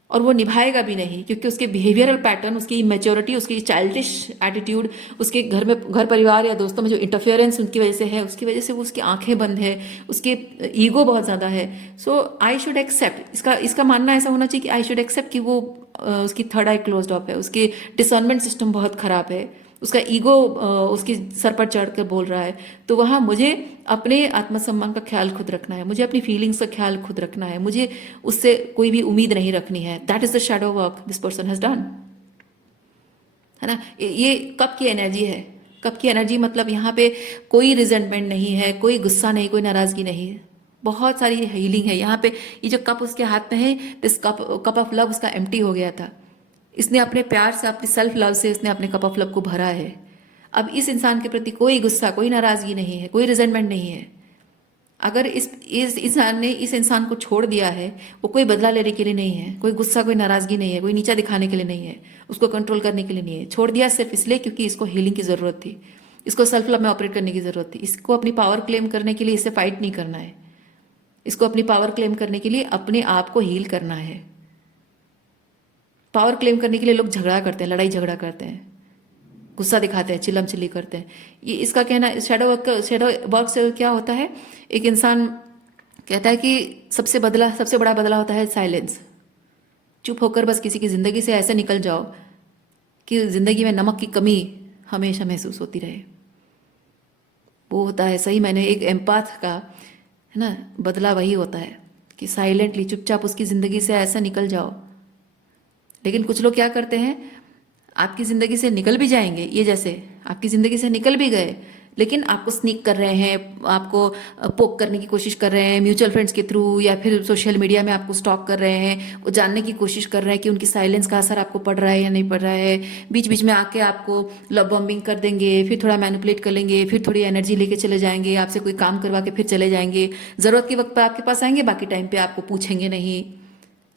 और वो निभाएगा भी नहीं, क्योंकि उसके बिहेवियरल पैटर्न, उसकी इमेच्योरिटी, उसकी चाइल्डिश एटीट्यूड, उसके घर परिवार या दोस्तों में जो इंटरफेरेंस उनकी वजह से है, उसकी वजह से वो उसकी आंखें बंद है, उसके ईगो बहुत ज़्यादा है। सो आई शुड एक्सेप्ट, इसका मानना ऐसा होना चाहिए कि आई शुड एक्सेप्ट कि वो उसकी थर्ड आई क्लोज्ड ऑफ है, उसकी डिसर्नमेंट सिस्टम बहुत खराब है, उसका ईगो उसके सर पर चढ़ कर बोल रहा है। तो वहाँ मुझे अपने आत्मसम्मान का ख्याल खुद रखना है, मुझे अपनी फीलिंग्स का ख्याल खुद रखना है, मुझे उससे कोई भी उम्मीद नहीं रखनी है। That is the shadow work this person has done, है ना। ये कब की एनर्जी है? कब की एनर्जी मतलब यहाँ पे कोई रिजेंटमेंट नहीं है, कोई गुस्सा नहीं, कोई नाराजगी नहीं है, बहुत सारी हीलिंग है यहाँ पे। ये जो कप उसके हाथ में है, दिस कप ऑफ लव उसका एम्प्टी हो गया था। इसने अपने प्यार से, अपने सेल्फ लव से इसने अपने कप ऑफ लव को भरा है। अब इस इंसान के प्रति कोई गुस्सा, कोई नाराजगी नहीं है, कोई रिजेंटमेंट नहीं है। अगर इस इंसान ने इस इंसान को छोड़ दिया है, वो कोई बदला लेने के लिए नहीं है, कोई गुस्सा कोई नाराजगी नहीं है, कोई नीचा दिखाने के लिए नहीं है, उसको कंट्रोल करने के लिए नहीं है। छोड़ दिया सिर्फ इसलिए क्योंकि इसको हीलिंग की ज़रूरत थी, इसको सेल्फ लव में ऑपरेट करने की ज़रूरत थी, इसको अपनी पावर क्लेम करने के लिए इससे फाइट नहीं करना है, इसको अपनी पावर क्लेम करने के लिए अपने आप को हील करना है। पावर क्लेम करने के लिए लोग झगड़ा करते हैं, लड़ाई झगड़ा करते हैं, गुस्सा दिखाते हैं, चिल्लम चिल्ली करते हैं। ये इसका कहना, शैडो वर्क से क्या होता है, एक इंसान कहता है कि सबसे बड़ा बदला होता है साइलेंस। चुप होकर बस किसी की ज़िंदगी से ऐसे निकल जाओ कि ज़िंदगी में नमक की कमी हमेशा महसूस होती रहे। वो होता है सही मैंने एक एम्पाथ का, है ना, बदला वही होता है कि साइलेंटली चुपचाप उसकी ज़िंदगी से ऐसा निकल जाओ। लेकिन कुछ लोग क्या करते हैं, आपकी ज़िंदगी से निकल भी जाएंगे, ये जैसे आपकी ज़िंदगी से निकल भी गए, लेकिन आपको स्नीक कर रहे हैं, आपको पोक करने की कोशिश कर रहे हैं म्यूचुअल फ्रेंड्स के थ्रू, या फिर सोशल मीडिया में आपको स्टॉक कर रहे हैं, वो जानने की कोशिश कर रहे हैं कि उनकी साइलेंस का असर आपको पड़ रहा है या नहीं पड़ रहा है। बीच बीच में आके आपको लव बॉम्बिंग कर देंगे, फिर थोड़ा मैनिपुलेट कर लेंगे, फिर थोड़ी एनर्जी लेके चले जाएंगे, आपसे कोई काम करवा के फिर चले जाएंगे। ज़रूरत के वक्त पर आपके पास आएंगे, बाकी टाइम पे आपको पूछेंगे नहीं।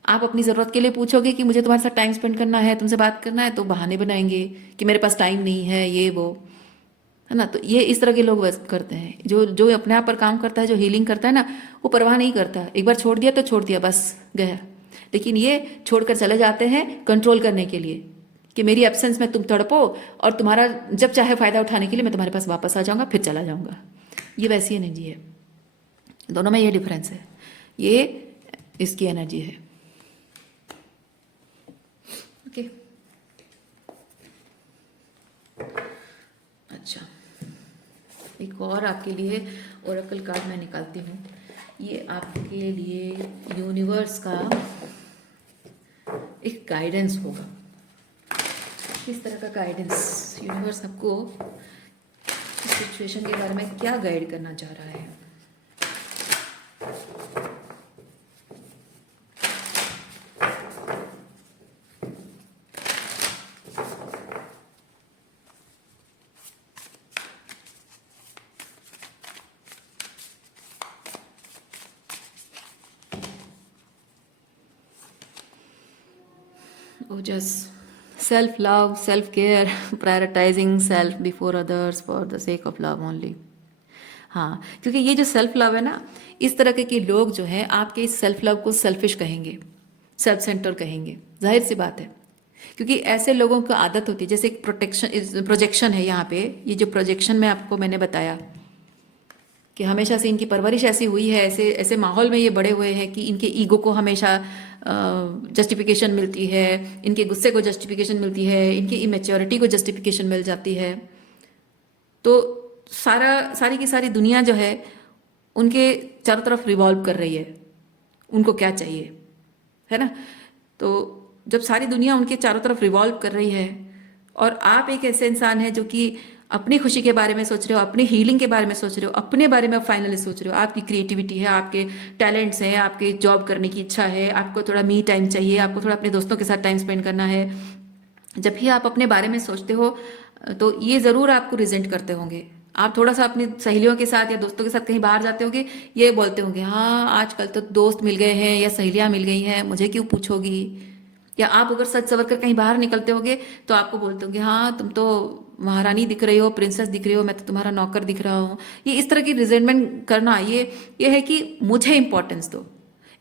आप अपनी ज़रूरत के लिए पूछोगे कि मुझे तुम्हारे साथ टाइम स्पेंड करना है, तुमसे बात करना है, तो बहाने बनाएंगे कि मेरे पास टाइम नहीं है, ये वो, है ना। तो ये इस तरह के लोग बस करते हैं। जो जो अपने आप पर काम करता है, जो हीलिंग करता है ना, वो परवाह नहीं करता, एक बार छोड़ दिया तो छोड़ दिया, बस गया। लेकिन ये छोड़कर चले जाते हैं कंट्रोल करने के लिए कि मेरी एब्सेंस में तुम तड़पो और तुम्हारा जब चाहे फ़ायदा उठाने के लिए मैं तुम्हारे पास वापस आ जाऊँगा, फिर चला जाऊँगा। ये वैसी एनर्जी है, दोनों में ये डिफरेंस है। ये इसकी एनर्जी है। ओके, अच्छा, एक और आपके लिए ओरेकल कार्ड मैं निकालती हूँ। ये आपके लिए यूनिवर्स का एक गाइडेंस होगा। किस तरह का गाइडेंस यूनिवर्स आपको इस सिचुएशन के बारे में क्या गाइड करना चाह रहा है। just self love, self care, prioritizing self before others for the sake of love only। हाँ, क्योंकि ये जो सेल्फ लव है ना, इस तरह के लोग जो हैं आपके इस सेल्फ लव को सेल्फिश कहेंगे, सेल्फ सेंटर कहेंगे, जाहिर सी बात है। क्योंकि ऐसे लोगों को आदत होती है, जैसे एक प्रोजेक्शन है यहाँ पे, ये जो प्रोजेक्शन में आपको मैंने बताया कि हमेशा से इनकी परवरिश ऐसी हुई है, ऐसे ऐसे माहौल में ये बड़े हुए हैं कि इनके ईगो को हमेशा जस्टिफिकेशन मिलती है, इनके गुस्से को जस्टिफिकेशन मिलती है, इनकी इमेच्योरिटी को जस्टिफिकेशन मिल जाती है। तो सारी की सारी दुनिया जो है उनके चारों तरफ रिवॉल्व कर रही है, उनको क्या चाहिए, है ना। तो जब सारी दुनिया उनके चारों तरफ रिवॉल्व कर रही है और आप एक ऐसे इंसान हैं जो कि अपनी खुशी के बारे में सोच रहे हो, अपनी हीलिंग के बारे में सोच रहे हो, अपने बारे में फाइनली सोच रहे हो, आपकी क्रिएटिविटी है, आपके टैलेंट्स हैं, आपके जॉब करने की इच्छा है, आपको थोड़ा मी टाइम चाहिए, आपको थोड़ा अपने दोस्तों के साथ टाइम स्पेंड करना है। जब भी आप अपने बारे में सोचते हो तो ये ज़रूर आपको रिजेंट करते होंगे। आप थोड़ा सा अपनी सहेलियों के साथ या दोस्तों के साथ कहीं बाहर जाते होंगे, ये बोलते होंगे, हाँ आजकल तो दोस्त मिल गए हैं या सहेलियाँ मिल गई हैं, मुझे क्यों पूछोगी। या आप अगर सच सवर कर कहीं बाहर निकलते होंगे तो आपको बोलते होंगे, हाँ तुम तो महारानी दिख रही हो, प्रिंसेस दिख रही हो, मैं तो तुम्हारा नौकर दिख रहा हूँ। ये इस तरह की रिजेंटमेंट करना, ये है कि मुझे इंपॉर्टेंस दो।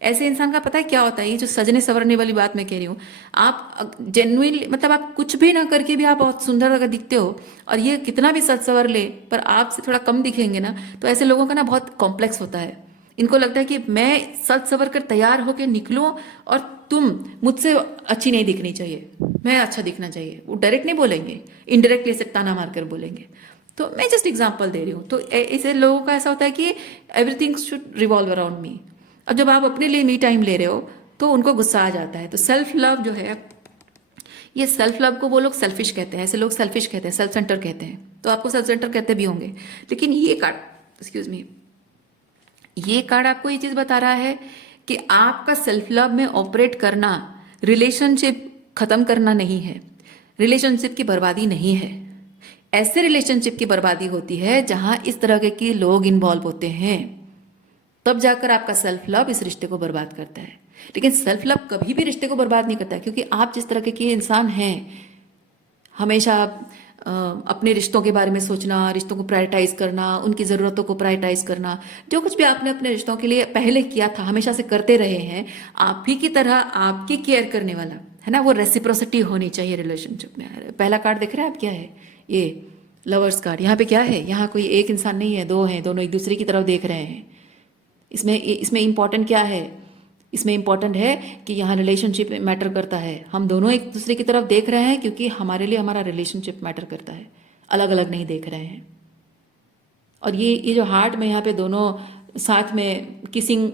ऐसे इंसान का पता है क्या होता है, ये जो सजने संवरने वाली बात मैं कह रही हूँ, आप जेन्युइनली, मतलब आप कुछ भी ना करके भी आप बहुत सुंदर अगर दिखते हो और ये कितना भी सज सवर ले पर आपसे थोड़ा कम दिखेंगे ना, तो ऐसे लोगों का ना बहुत कॉम्प्लेक्स होता है। इनको लगता है कि मैं सज सवर कर तैयार होकर निकलूं और तुम मुझसे अच्छी नहीं दिखनी चाहिए, मैं अच्छा दिखना चाहिए। वो डायरेक्ट नहीं बोलेंगे, इनडायरेक्टली ऐसे ताना मारकर बोलेंगे। तो मैं जस्ट एग्जांपल दे रही हूँ। तो ऐसे लोगों का ऐसा होता है कि everything should revolve around me. अब जब आप अपने लिए मी टाइम ले रहे हो तो उनको गुस्सा आ जाता है। तो सेल्फ लव जो है, ये सेल्फ लव को वो लोग सेल्फिश कहते हैं, ऐसे लोग सेल्फिश कहते हैं, सेल्फ सेंटर कहते हैं। तो आपको सेल्फ सेंटर कहते भी होंगे। लेकिन ये कार्ड, एक्सक्यूज मी, ये कार्ड आपको ये चीज़ बता रहा है कि आपका सेल्फ लव में ऑपरेट करना रिलेशनशिप खत्म करना नहीं है, रिलेशनशिप की बर्बादी नहीं है। ऐसे रिलेशनशिप की बर्बादी होती है जहां इस तरह के लोग इन्वॉल्व होते हैं। तब जाकर आपका सेल्फ लव इस रिश्ते को बर्बाद करता है। लेकिन सेल्फ लव कभी भी रिश्ते को बर्बाद नहीं करता है, क्योंकि आप जिस तरह के इंसान हैं, हमेशा अपने रिश्तों के बारे में सोचना, रिश्तों को प्रायोरिटाइज करना, उनकी ज़रूरतों को प्रायोरिटाइज करना, जो कुछ भी आपने अपने रिश्तों के लिए पहले किया था, हमेशा से करते रहे हैं, आप ही की तरह आपकी केयर करने वाला है ना, वो रेसिप्रोसिटी होनी चाहिए रिलेशनशिप में। पहला कार्ड दिख रहा है आप, क्या है ये? Lovers card. यहाँ पे क्या है? यहाँ कोई एक इंसान नहीं है, दो हैं, दोनों एक दूसरे की तरफ देख रहे हैं। इसमें इसमें इम्पॉर्टेंट क्या है? इसमें इम्पॉर्टेंट है कि यहाँ रिलेशनशिप मैटर करता है। हम दोनों एक दूसरे की तरफ देख रहे हैं क्योंकि हमारे लिए हमारा रिलेशनशिप मैटर करता है, अलग अलग नहीं देख रहे हैं। और ये जो हार्ट में यहाँ पे दोनों साथ में किसिंग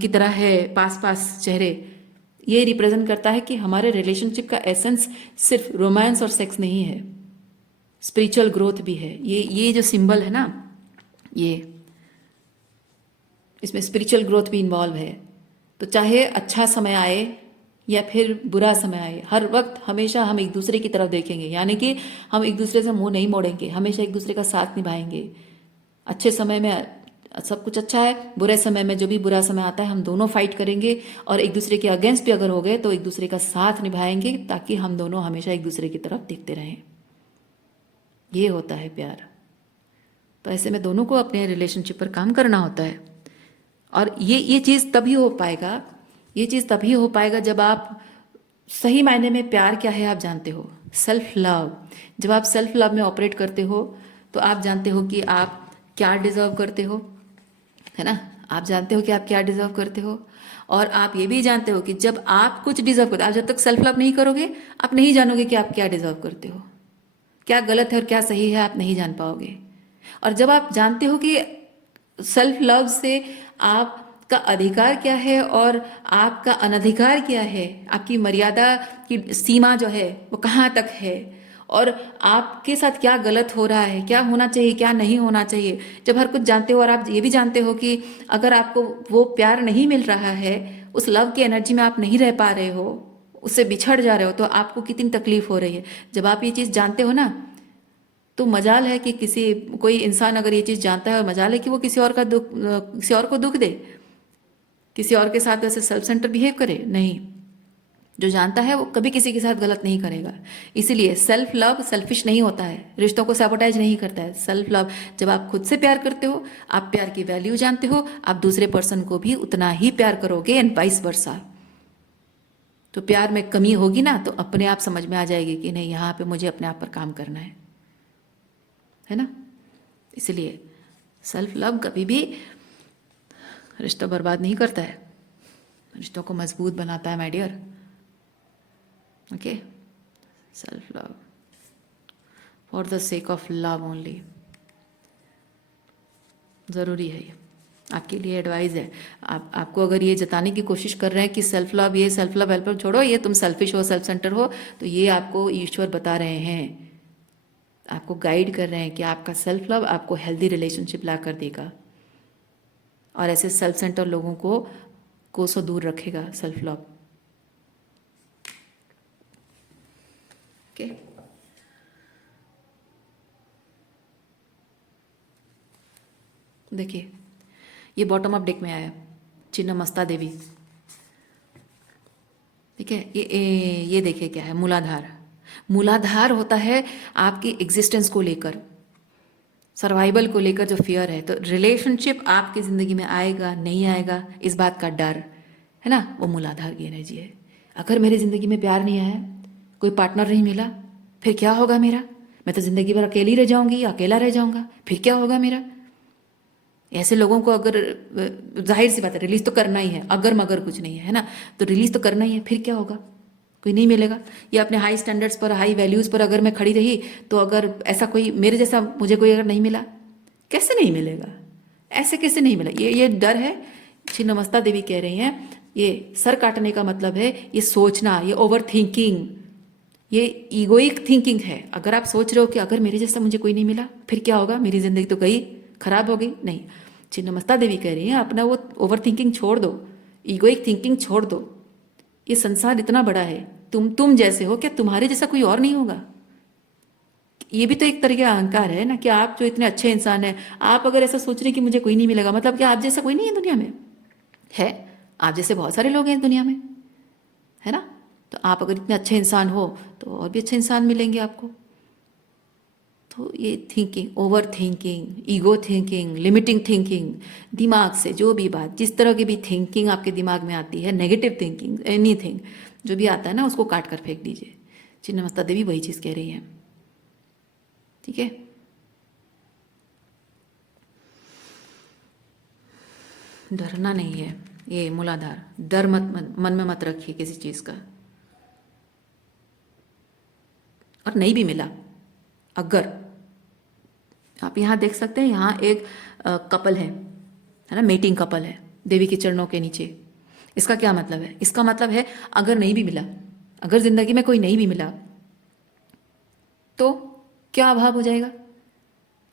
की तरह है, पास पास चेहरे, ये रिप्रेजेंट करता है कि हमारे रिलेशनशिप का एसेंस सिर्फ रोमांस और सेक्स नहीं है, स्पिरिचुअल ग्रोथ भी है। ये जो सिंबल है ना, ये इसमें स्पिरिचुअल ग्रोथ भी इन्वॉल्व है। तो चाहे अच्छा समय आए या फिर बुरा समय आए, हर वक्त हमेशा हम एक दूसरे की तरफ देखेंगे, यानी कि हम एक दूसरे से मुंह नहीं मोड़ेंगे, हमेशा एक दूसरे का साथ निभाएंगे। अच्छे समय में सब कुछ अच्छा है, बुरे समय में जो भी बुरा समय आता है हम दोनों फाइट करेंगे, और एक दूसरे के अगेंस्ट भी अगर हो गए तो एक दूसरे का साथ निभाएंगे, ताकि हम दोनों हमेशा एक दूसरे की तरफ देखते रहें। ये होता है प्यार। तो ऐसे में दोनों को अपने रिलेशनशिप पर काम करना होता है। और ये चीज़ तभी हो पाएगा, ये चीज़ तभी हो पाएगा जब आप सही मायने में प्यार क्या है आप जानते हो, सेल्फ लव। जब आप सेल्फ लव में ऑपरेट करते हो तो आप जानते हो कि आप क्या डिज़र्व करते हो, है ना। आप जानते हो कि आप क्या डिज़र्व करते हो, और आप ये भी जानते हो कि जब आप कुछ डिज़र्व करते हो, आप जब तक सेल्फ लव नहीं करोगे आप नहीं जानोगे कि आप क्या डिज़र्व करते हो, क्या गलत है और क्या सही है आप नहीं जान पाओगे। और जब आप जानते हो कि सेल्फ लव से आपका अधिकार क्या है और आपका अनधिकार क्या है, आपकी मर्यादा की सीमा जो है वो कहाँ तक है, और आपके साथ क्या गलत हो रहा है, क्या होना चाहिए क्या नहीं होना चाहिए, जब हर कुछ जानते हो और आप ये भी जानते हो कि अगर आपको वो प्यार नहीं मिल रहा है, उस लव की एनर्जी में आप नहीं रह पा रहे हो, उससे बिछड़ जा रहे हो, तो आपको कितनी तकलीफ हो रही है। जब आप ये चीज़ जानते हो ना, तो मजाल है कि कोई इंसान अगर ये चीज़ जानता है, और मजाल है कि वो किसी और का दुख, किसी और को दुख दे, किसी और के साथ वैसे सेल्फ सेंटर बिहेव करे। नहीं, जो जानता है वो कभी किसी के साथ गलत नहीं करेगा। इसीलिए सेल्फ लव सेल्फिश नहीं होता है, रिश्तों को सैबोटाइज नहीं करता है। सेल्फ लव, जब आप खुद से प्यार करते हो, आप प्यार की वैल्यू जानते हो, आप दूसरे पर्सन को भी उतना ही प्यार करोगे, एंड वाइस वर्सा। तो प्यार में कमी होगी ना, तो अपने आप समझ में आ जाएगी कि नहीं, यहाँ पे मुझे अपने आप पर काम करना है ना। इसलिए सेल्फ लव कभी भी रिश्ता बर्बाद नहीं करता है, रिश्तों को मजबूत बनाता है my dear. Okay, self love for the sake of love only, ज़रूरी है। ये आपके लिए एडवाइस है। आपको अगर ये जताने की कोशिश कर रहे हैं कि सेल्फ लव, ये सेल्फ लव हेल्प छोड़ो, ये तुम सेल्फिश हो, सेल्फ सेंटर हो, तो ये आपको ईश्वर बता रहे हैं, आपको गाइड कर रहे हैं कि आपका सेल्फ लव आपको हेल्दी रिलेशनशिप ला कर देगा, और ऐसे सेल्फ सेंटर लोगों को कोसों दूर रखेगा सेल्फ लव। ओके, देखिए ये बॉटम अप डेक में आया चिन्नमस्ता देवी, ठीक है। ये देखिए क्या है, मूलाधार। मूलाधार होता है आपकी एग्जिस्टेंस को लेकर, सर्वाइवल को लेकर जो फियर है। तो रिलेशनशिप आपकी ज़िंदगी में आएगा नहीं आएगा, इस बात का डर है ना, वो मूलाधार की एनर्जी है। अगर मेरी ज़िंदगी में प्यार नहीं आया, कोई पार्टनर नहीं मिला, फिर क्या होगा मेरा? मैं तो ज़िंदगी भर अकेली रह जाऊंगी, अकेला रह जाऊंगा, फिर क्या होगा मेरा? ऐसे लोगों को अगर, जाहिर सी बात है रिलीज तो करना ही है, अगर मगर कुछ नहीं है ना, तो रिलीज तो करना ही है, फिर क्या होगा? कोई नहीं मिलेगा। या अपने हाई स्टैंडर्ड्स पर, हाई वैल्यूज़ पर अगर मैं खड़ी रही, तो अगर ऐसा कोई मेरे जैसा मुझे कोई अगर नहीं मिला, कैसे नहीं मिलेगा? ऐसे कैसे नहीं मिला? ये डर है। छिन्नमस्ता देवी कह रही हैं, ये सर काटने का मतलब है ये सोचना, ये ओवर थिंकिंग, ये ईगोइक थिंकिंग है। अगर आप सोच रहे हो कि अगर मेरे जैसा मुझे कोई नहीं मिला फिर क्या होगा, मेरी जिंदगी तो गई, खराब हो गई, नहीं। छिन्नमस्ता देवी कह रही हैं अपना वो ओवर थिंकिंग छोड़ दो, ईगोइक थिंकिंग छोड़ दो। ये संसार इतना बड़ा है, तुम जैसे हो, क्या तुम्हारे जैसा कोई और नहीं होगा? ये भी तो एक तरह का अहंकार है ना कि आप जो इतने अच्छे इंसान हैं, आप अगर ऐसा सोच रहे कि मुझे कोई नहीं मिलेगा, मतलब कि आप जैसा कोई नहीं है दुनिया में। है, आप जैसे बहुत सारे लोग हैं दुनिया में, है ना। तो आप अगर इतने अच्छे इंसान हो तो और भी अच्छे इंसान मिलेंगे आपको। तो ये thinking, over thinking, ego thinking, limiting thinking, दिमाग से जो भी बात, जिस तरह की भी थिंकिंग आपके दिमाग में आती है, नेगेटिव थिंकिंग, एनीथिंग जो भी आता है ना, उसको काट कर फेंक दीजिए। चिन्नमस्ता देवी वही चीज़ कह रही है। ठीक है। डरना नहीं है, ये मूलाधार। डर मत मन में मत रखिए किसी चीज़ का। और नहीं भी मिला, अगर आप यहाँ देख सकते हैं, यहाँ एक कपल है ना, मेटिंग कपल है देवी के चरणों के नीचे। इसका क्या मतलब है? इसका मतलब है अगर नहीं भी मिला, अगर जिंदगी में कोई नहीं भी मिला तो क्या अभाव हो जाएगा?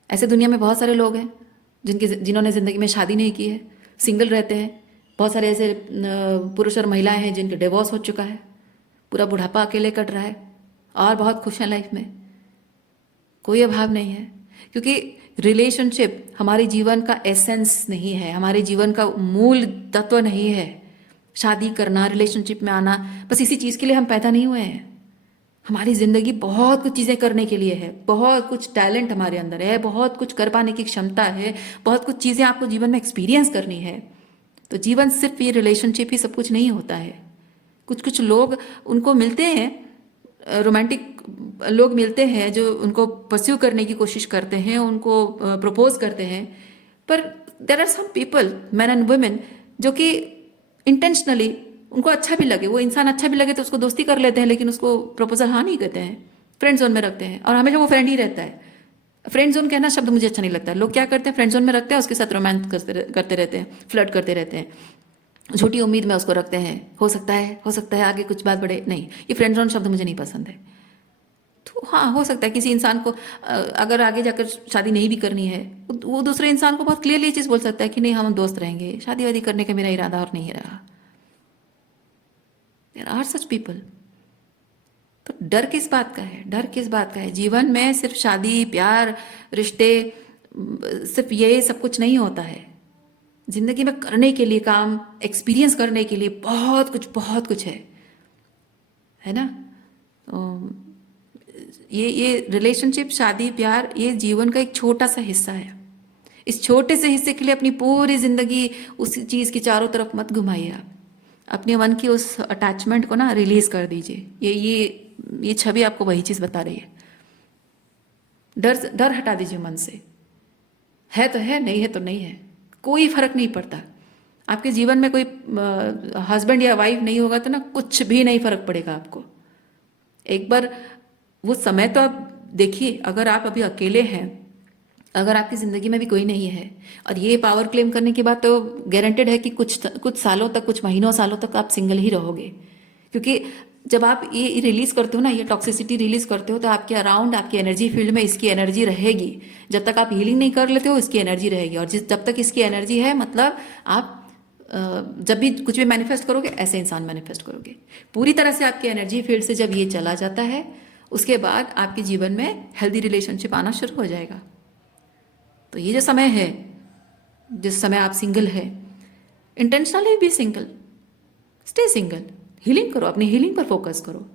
ऐसे दुनिया में बहुत सारे लोग हैं जिन्होंने ज़िंदगी में शादी नहीं की है, सिंगल रहते हैं। बहुत सारे ऐसे पुरुष और महिलाएं हैं जिनके डिवोर्स हो चुका है, पूरा बुढ़ापा अकेले कट रहा है और बहुत खुश हैं लाइफ में। कोई अभाव नहीं है, क्योंकि रिलेशनशिप हमारे जीवन का एसेंस नहीं है, हमारे जीवन का मूल तत्व नहीं है। शादी करना, रिलेशनशिप में आना, बस इसी चीज़ के लिए हम पैदा नहीं हुए हैं। हमारी ज़िंदगी बहुत कुछ चीज़ें करने के लिए है, बहुत कुछ टैलेंट हमारे अंदर है, बहुत कुछ कर पाने की क्षमता है, बहुत कुछ चीज़ें आपको जीवन में एक्सपीरियंस करनी है। तो जीवन सिर्फ ये रिलेशनशिप ही सब कुछ नहीं होता है। कुछ कुछ लोग उनको मिलते हैं, रोमांटिक लोग मिलते हैं जो उनको परस्यू करने की कोशिश करते हैं, उनको प्रपोज करते हैं, पर there are some people, man and women, जो कि इंटेंशनली उनको अच्छा भी लगे, वो इंसान अच्छा भी लगे तो उसको दोस्ती कर लेते हैं, लेकिन उसको प्रपोजल हाँ नहीं कहते हैं, फ्रेंड जोन में रखते हैं, और हमेशा वो फ्रेंड ही रहता है। फ्रेंड जोन कहना शब्द मुझे अच्छा नहीं लगता है। लोग क्या करते हैं, फ्रेंड जोन में रखते हैं, उसके साथ रोमांस करते रहते हैं, फ्लर्ट करते रहते हैं, झूठी उम्मीद में उसको रखते हैं, हो सकता है आगे कुछ बात बढ़े। नहीं, ये फ्रेंड जोन शब्द मुझे नहीं पसंद है। तो हाँ, हो सकता है किसी इंसान को अगर आगे जाकर शादी नहीं भी करनी है, वो दूसरे इंसान को बहुत क्लियरली ये चीज़ बोल सकता है कि नहीं, हम दोस्त रहेंगे, शादी वादी करने का मेरा इरादा और नहीं रहा। There are such people. तो डर किस बात का है? डर किस बात का है? जीवन में सिर्फ शादी, प्यार, रिश्ते, सिर्फ ये सब कुछ नहीं होता है। जिंदगी में करने के लिए, काम एक्सपीरियंस करने के लिए बहुत कुछ है ना। तो ये रिलेशनशिप, शादी, प्यार, ये जीवन का एक छोटा सा हिस्सा है। इस छोटे से हिस्से के लिए अपनी पूरी जिंदगी उस चीज़ की चारों तरफ मत घुमाइए। आप अपने मन की उस अटैचमेंट को ना रिलीज कर दीजिए। ये छवि आपको वही चीज़ बता रही है। डर डर हटा दीजिए मन से। है तो है, नहीं है तो नहीं है, कोई फर्क नहीं पड़ता। आपके जीवन में कोई हस्बैंड या वाइफ नहीं होगा तो ना कुछ भी नहीं फर्क पड़ेगा आपको। एक बार वो समय तो आप देखिए, अगर आप अभी अकेले हैं, अगर आपकी ज़िंदगी में भी कोई नहीं है, और ये पावर क्लेम करने के बाद तो गारंटेड है कि कुछ सालों तक, कुछ महीनों सालों तक आप सिंगल ही रहोगे। क्योंकि जब आप ये रिलीज़ करते हो ना, ये टॉक्सिसिटी रिलीज़ करते हो, तो आपके अराउंड, आपकी एनर्जी फील्ड में इसकी एनर्जी रहेगी। जब तक आप हीलिंग नहीं कर लेते हो, इसकी एनर्जी रहेगी। और जब तक इसकी एनर्जी है, मतलब आप जब भी कुछ भी मैनिफेस्ट करोगे, ऐसे इंसान मैनिफेस्ट करोगे। पूरी तरह से आपकी एनर्जी फील्ड से जब ये चला जाता है, उसके बाद आपके जीवन में हेल्दी रिलेशनशिप आना शुरू हो जाएगा। तो ये जो समय है, जिस समय आप सिंगल है, intentionally be single, stay single, healing करो, अपनी हीलिंग पर फोकस करो।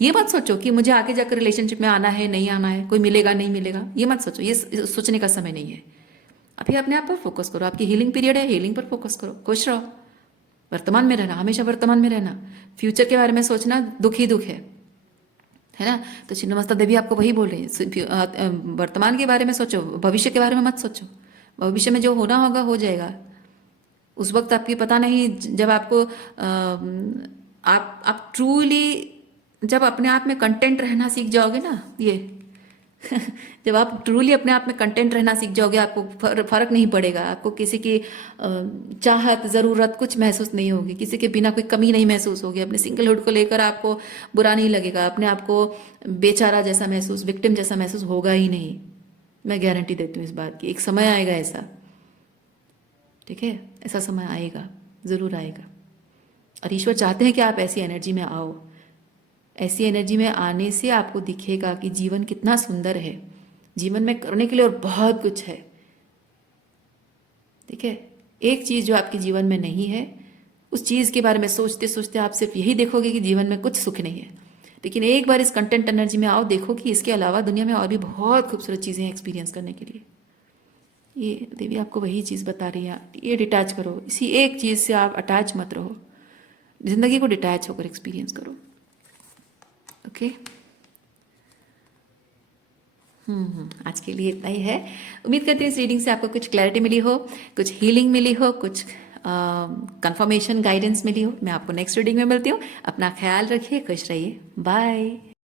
ये मत सोचो कि मुझे आगे जाकर रिलेशनशिप में आना है, नहीं आना है, कोई मिलेगा नहीं मिलेगा, ये मत सोचो। ये सोचने का समय नहीं है। अभी अपने आप पर फोकस करो। आपकी हीलिंग पीरियड है, हीलिंग पर फोकस करो, खुश रहो, वर्तमान में रहना, हमेशा वर्तमान में रहना। फ्यूचर के बारे में सोचना दुख ही दुख है ना। तो छिन्नमस्ता देवी आपको वही बोल रही है, वर्तमान के बारे में सोचो, भविष्य के बारे में मत सोचो। भविष्य में जो होना होगा हो जाएगा। उस वक्त आपकी पता नहीं, जब आपको आप ट्रूली जब अपने आप में कंटेंट रहना सीख जाओगे ना, ये जब आप ट्रूली अपने आप में कंटेंट रहना सीख जाओगे, आपको फर्क नहीं पड़ेगा। आपको किसी की चाहत, ज़रूरत कुछ महसूस नहीं होगी, किसी के बिना कोई कमी नहीं महसूस होगी। अपने सिंगलहुड को लेकर आपको बुरा नहीं लगेगा, अपने आप को बेचारा जैसा महसूस, विक्टिम जैसा महसूस होगा ही नहीं। मैं गारंटी देती हूँ इस बात की। एक समय आएगा ऐसा, ठीक है, ऐसा समय आएगा, ज़रूर आएगा। और ईश्वर चाहते हैं कि आप ऐसी एनर्जी में आओ। ऐसी एनर्जी में आने से आपको दिखेगा कि जीवन कितना सुंदर है, जीवन में करने के लिए और बहुत कुछ है। ठीक है, एक चीज़ जो आपके जीवन में नहीं है, उस चीज़ के बारे में सोचते सोचते आप सिर्फ यही देखोगे कि जीवन में कुछ सुख नहीं है। लेकिन एक बार इस कंटेंट एनर्जी में आओ, देखो कि इसके अलावा दुनिया में और भी बहुत खूबसूरत चीज़ें हैं एक्सपीरियंस करने के लिए। ये देवी आपको वही चीज़ बता रही है, ये डिटैच करो, इसी एक चीज़ से आप अटैच मत रहो, जिंदगी को डिटैच होकर एक्सपीरियंस करो। ओके, आज के लिए इतना ही है। उम्मीद करती हूँ इस रीडिंग से आपको कुछ क्लैरिटी मिली हो, कुछ हीलिंग मिली हो, कुछ कंफर्मेशन गाइडेंस मिली हो। मैं आपको नेक्स्ट रीडिंग में मिलती हूँ। अपना ख्याल रखिए, खुश रहिए, बाय।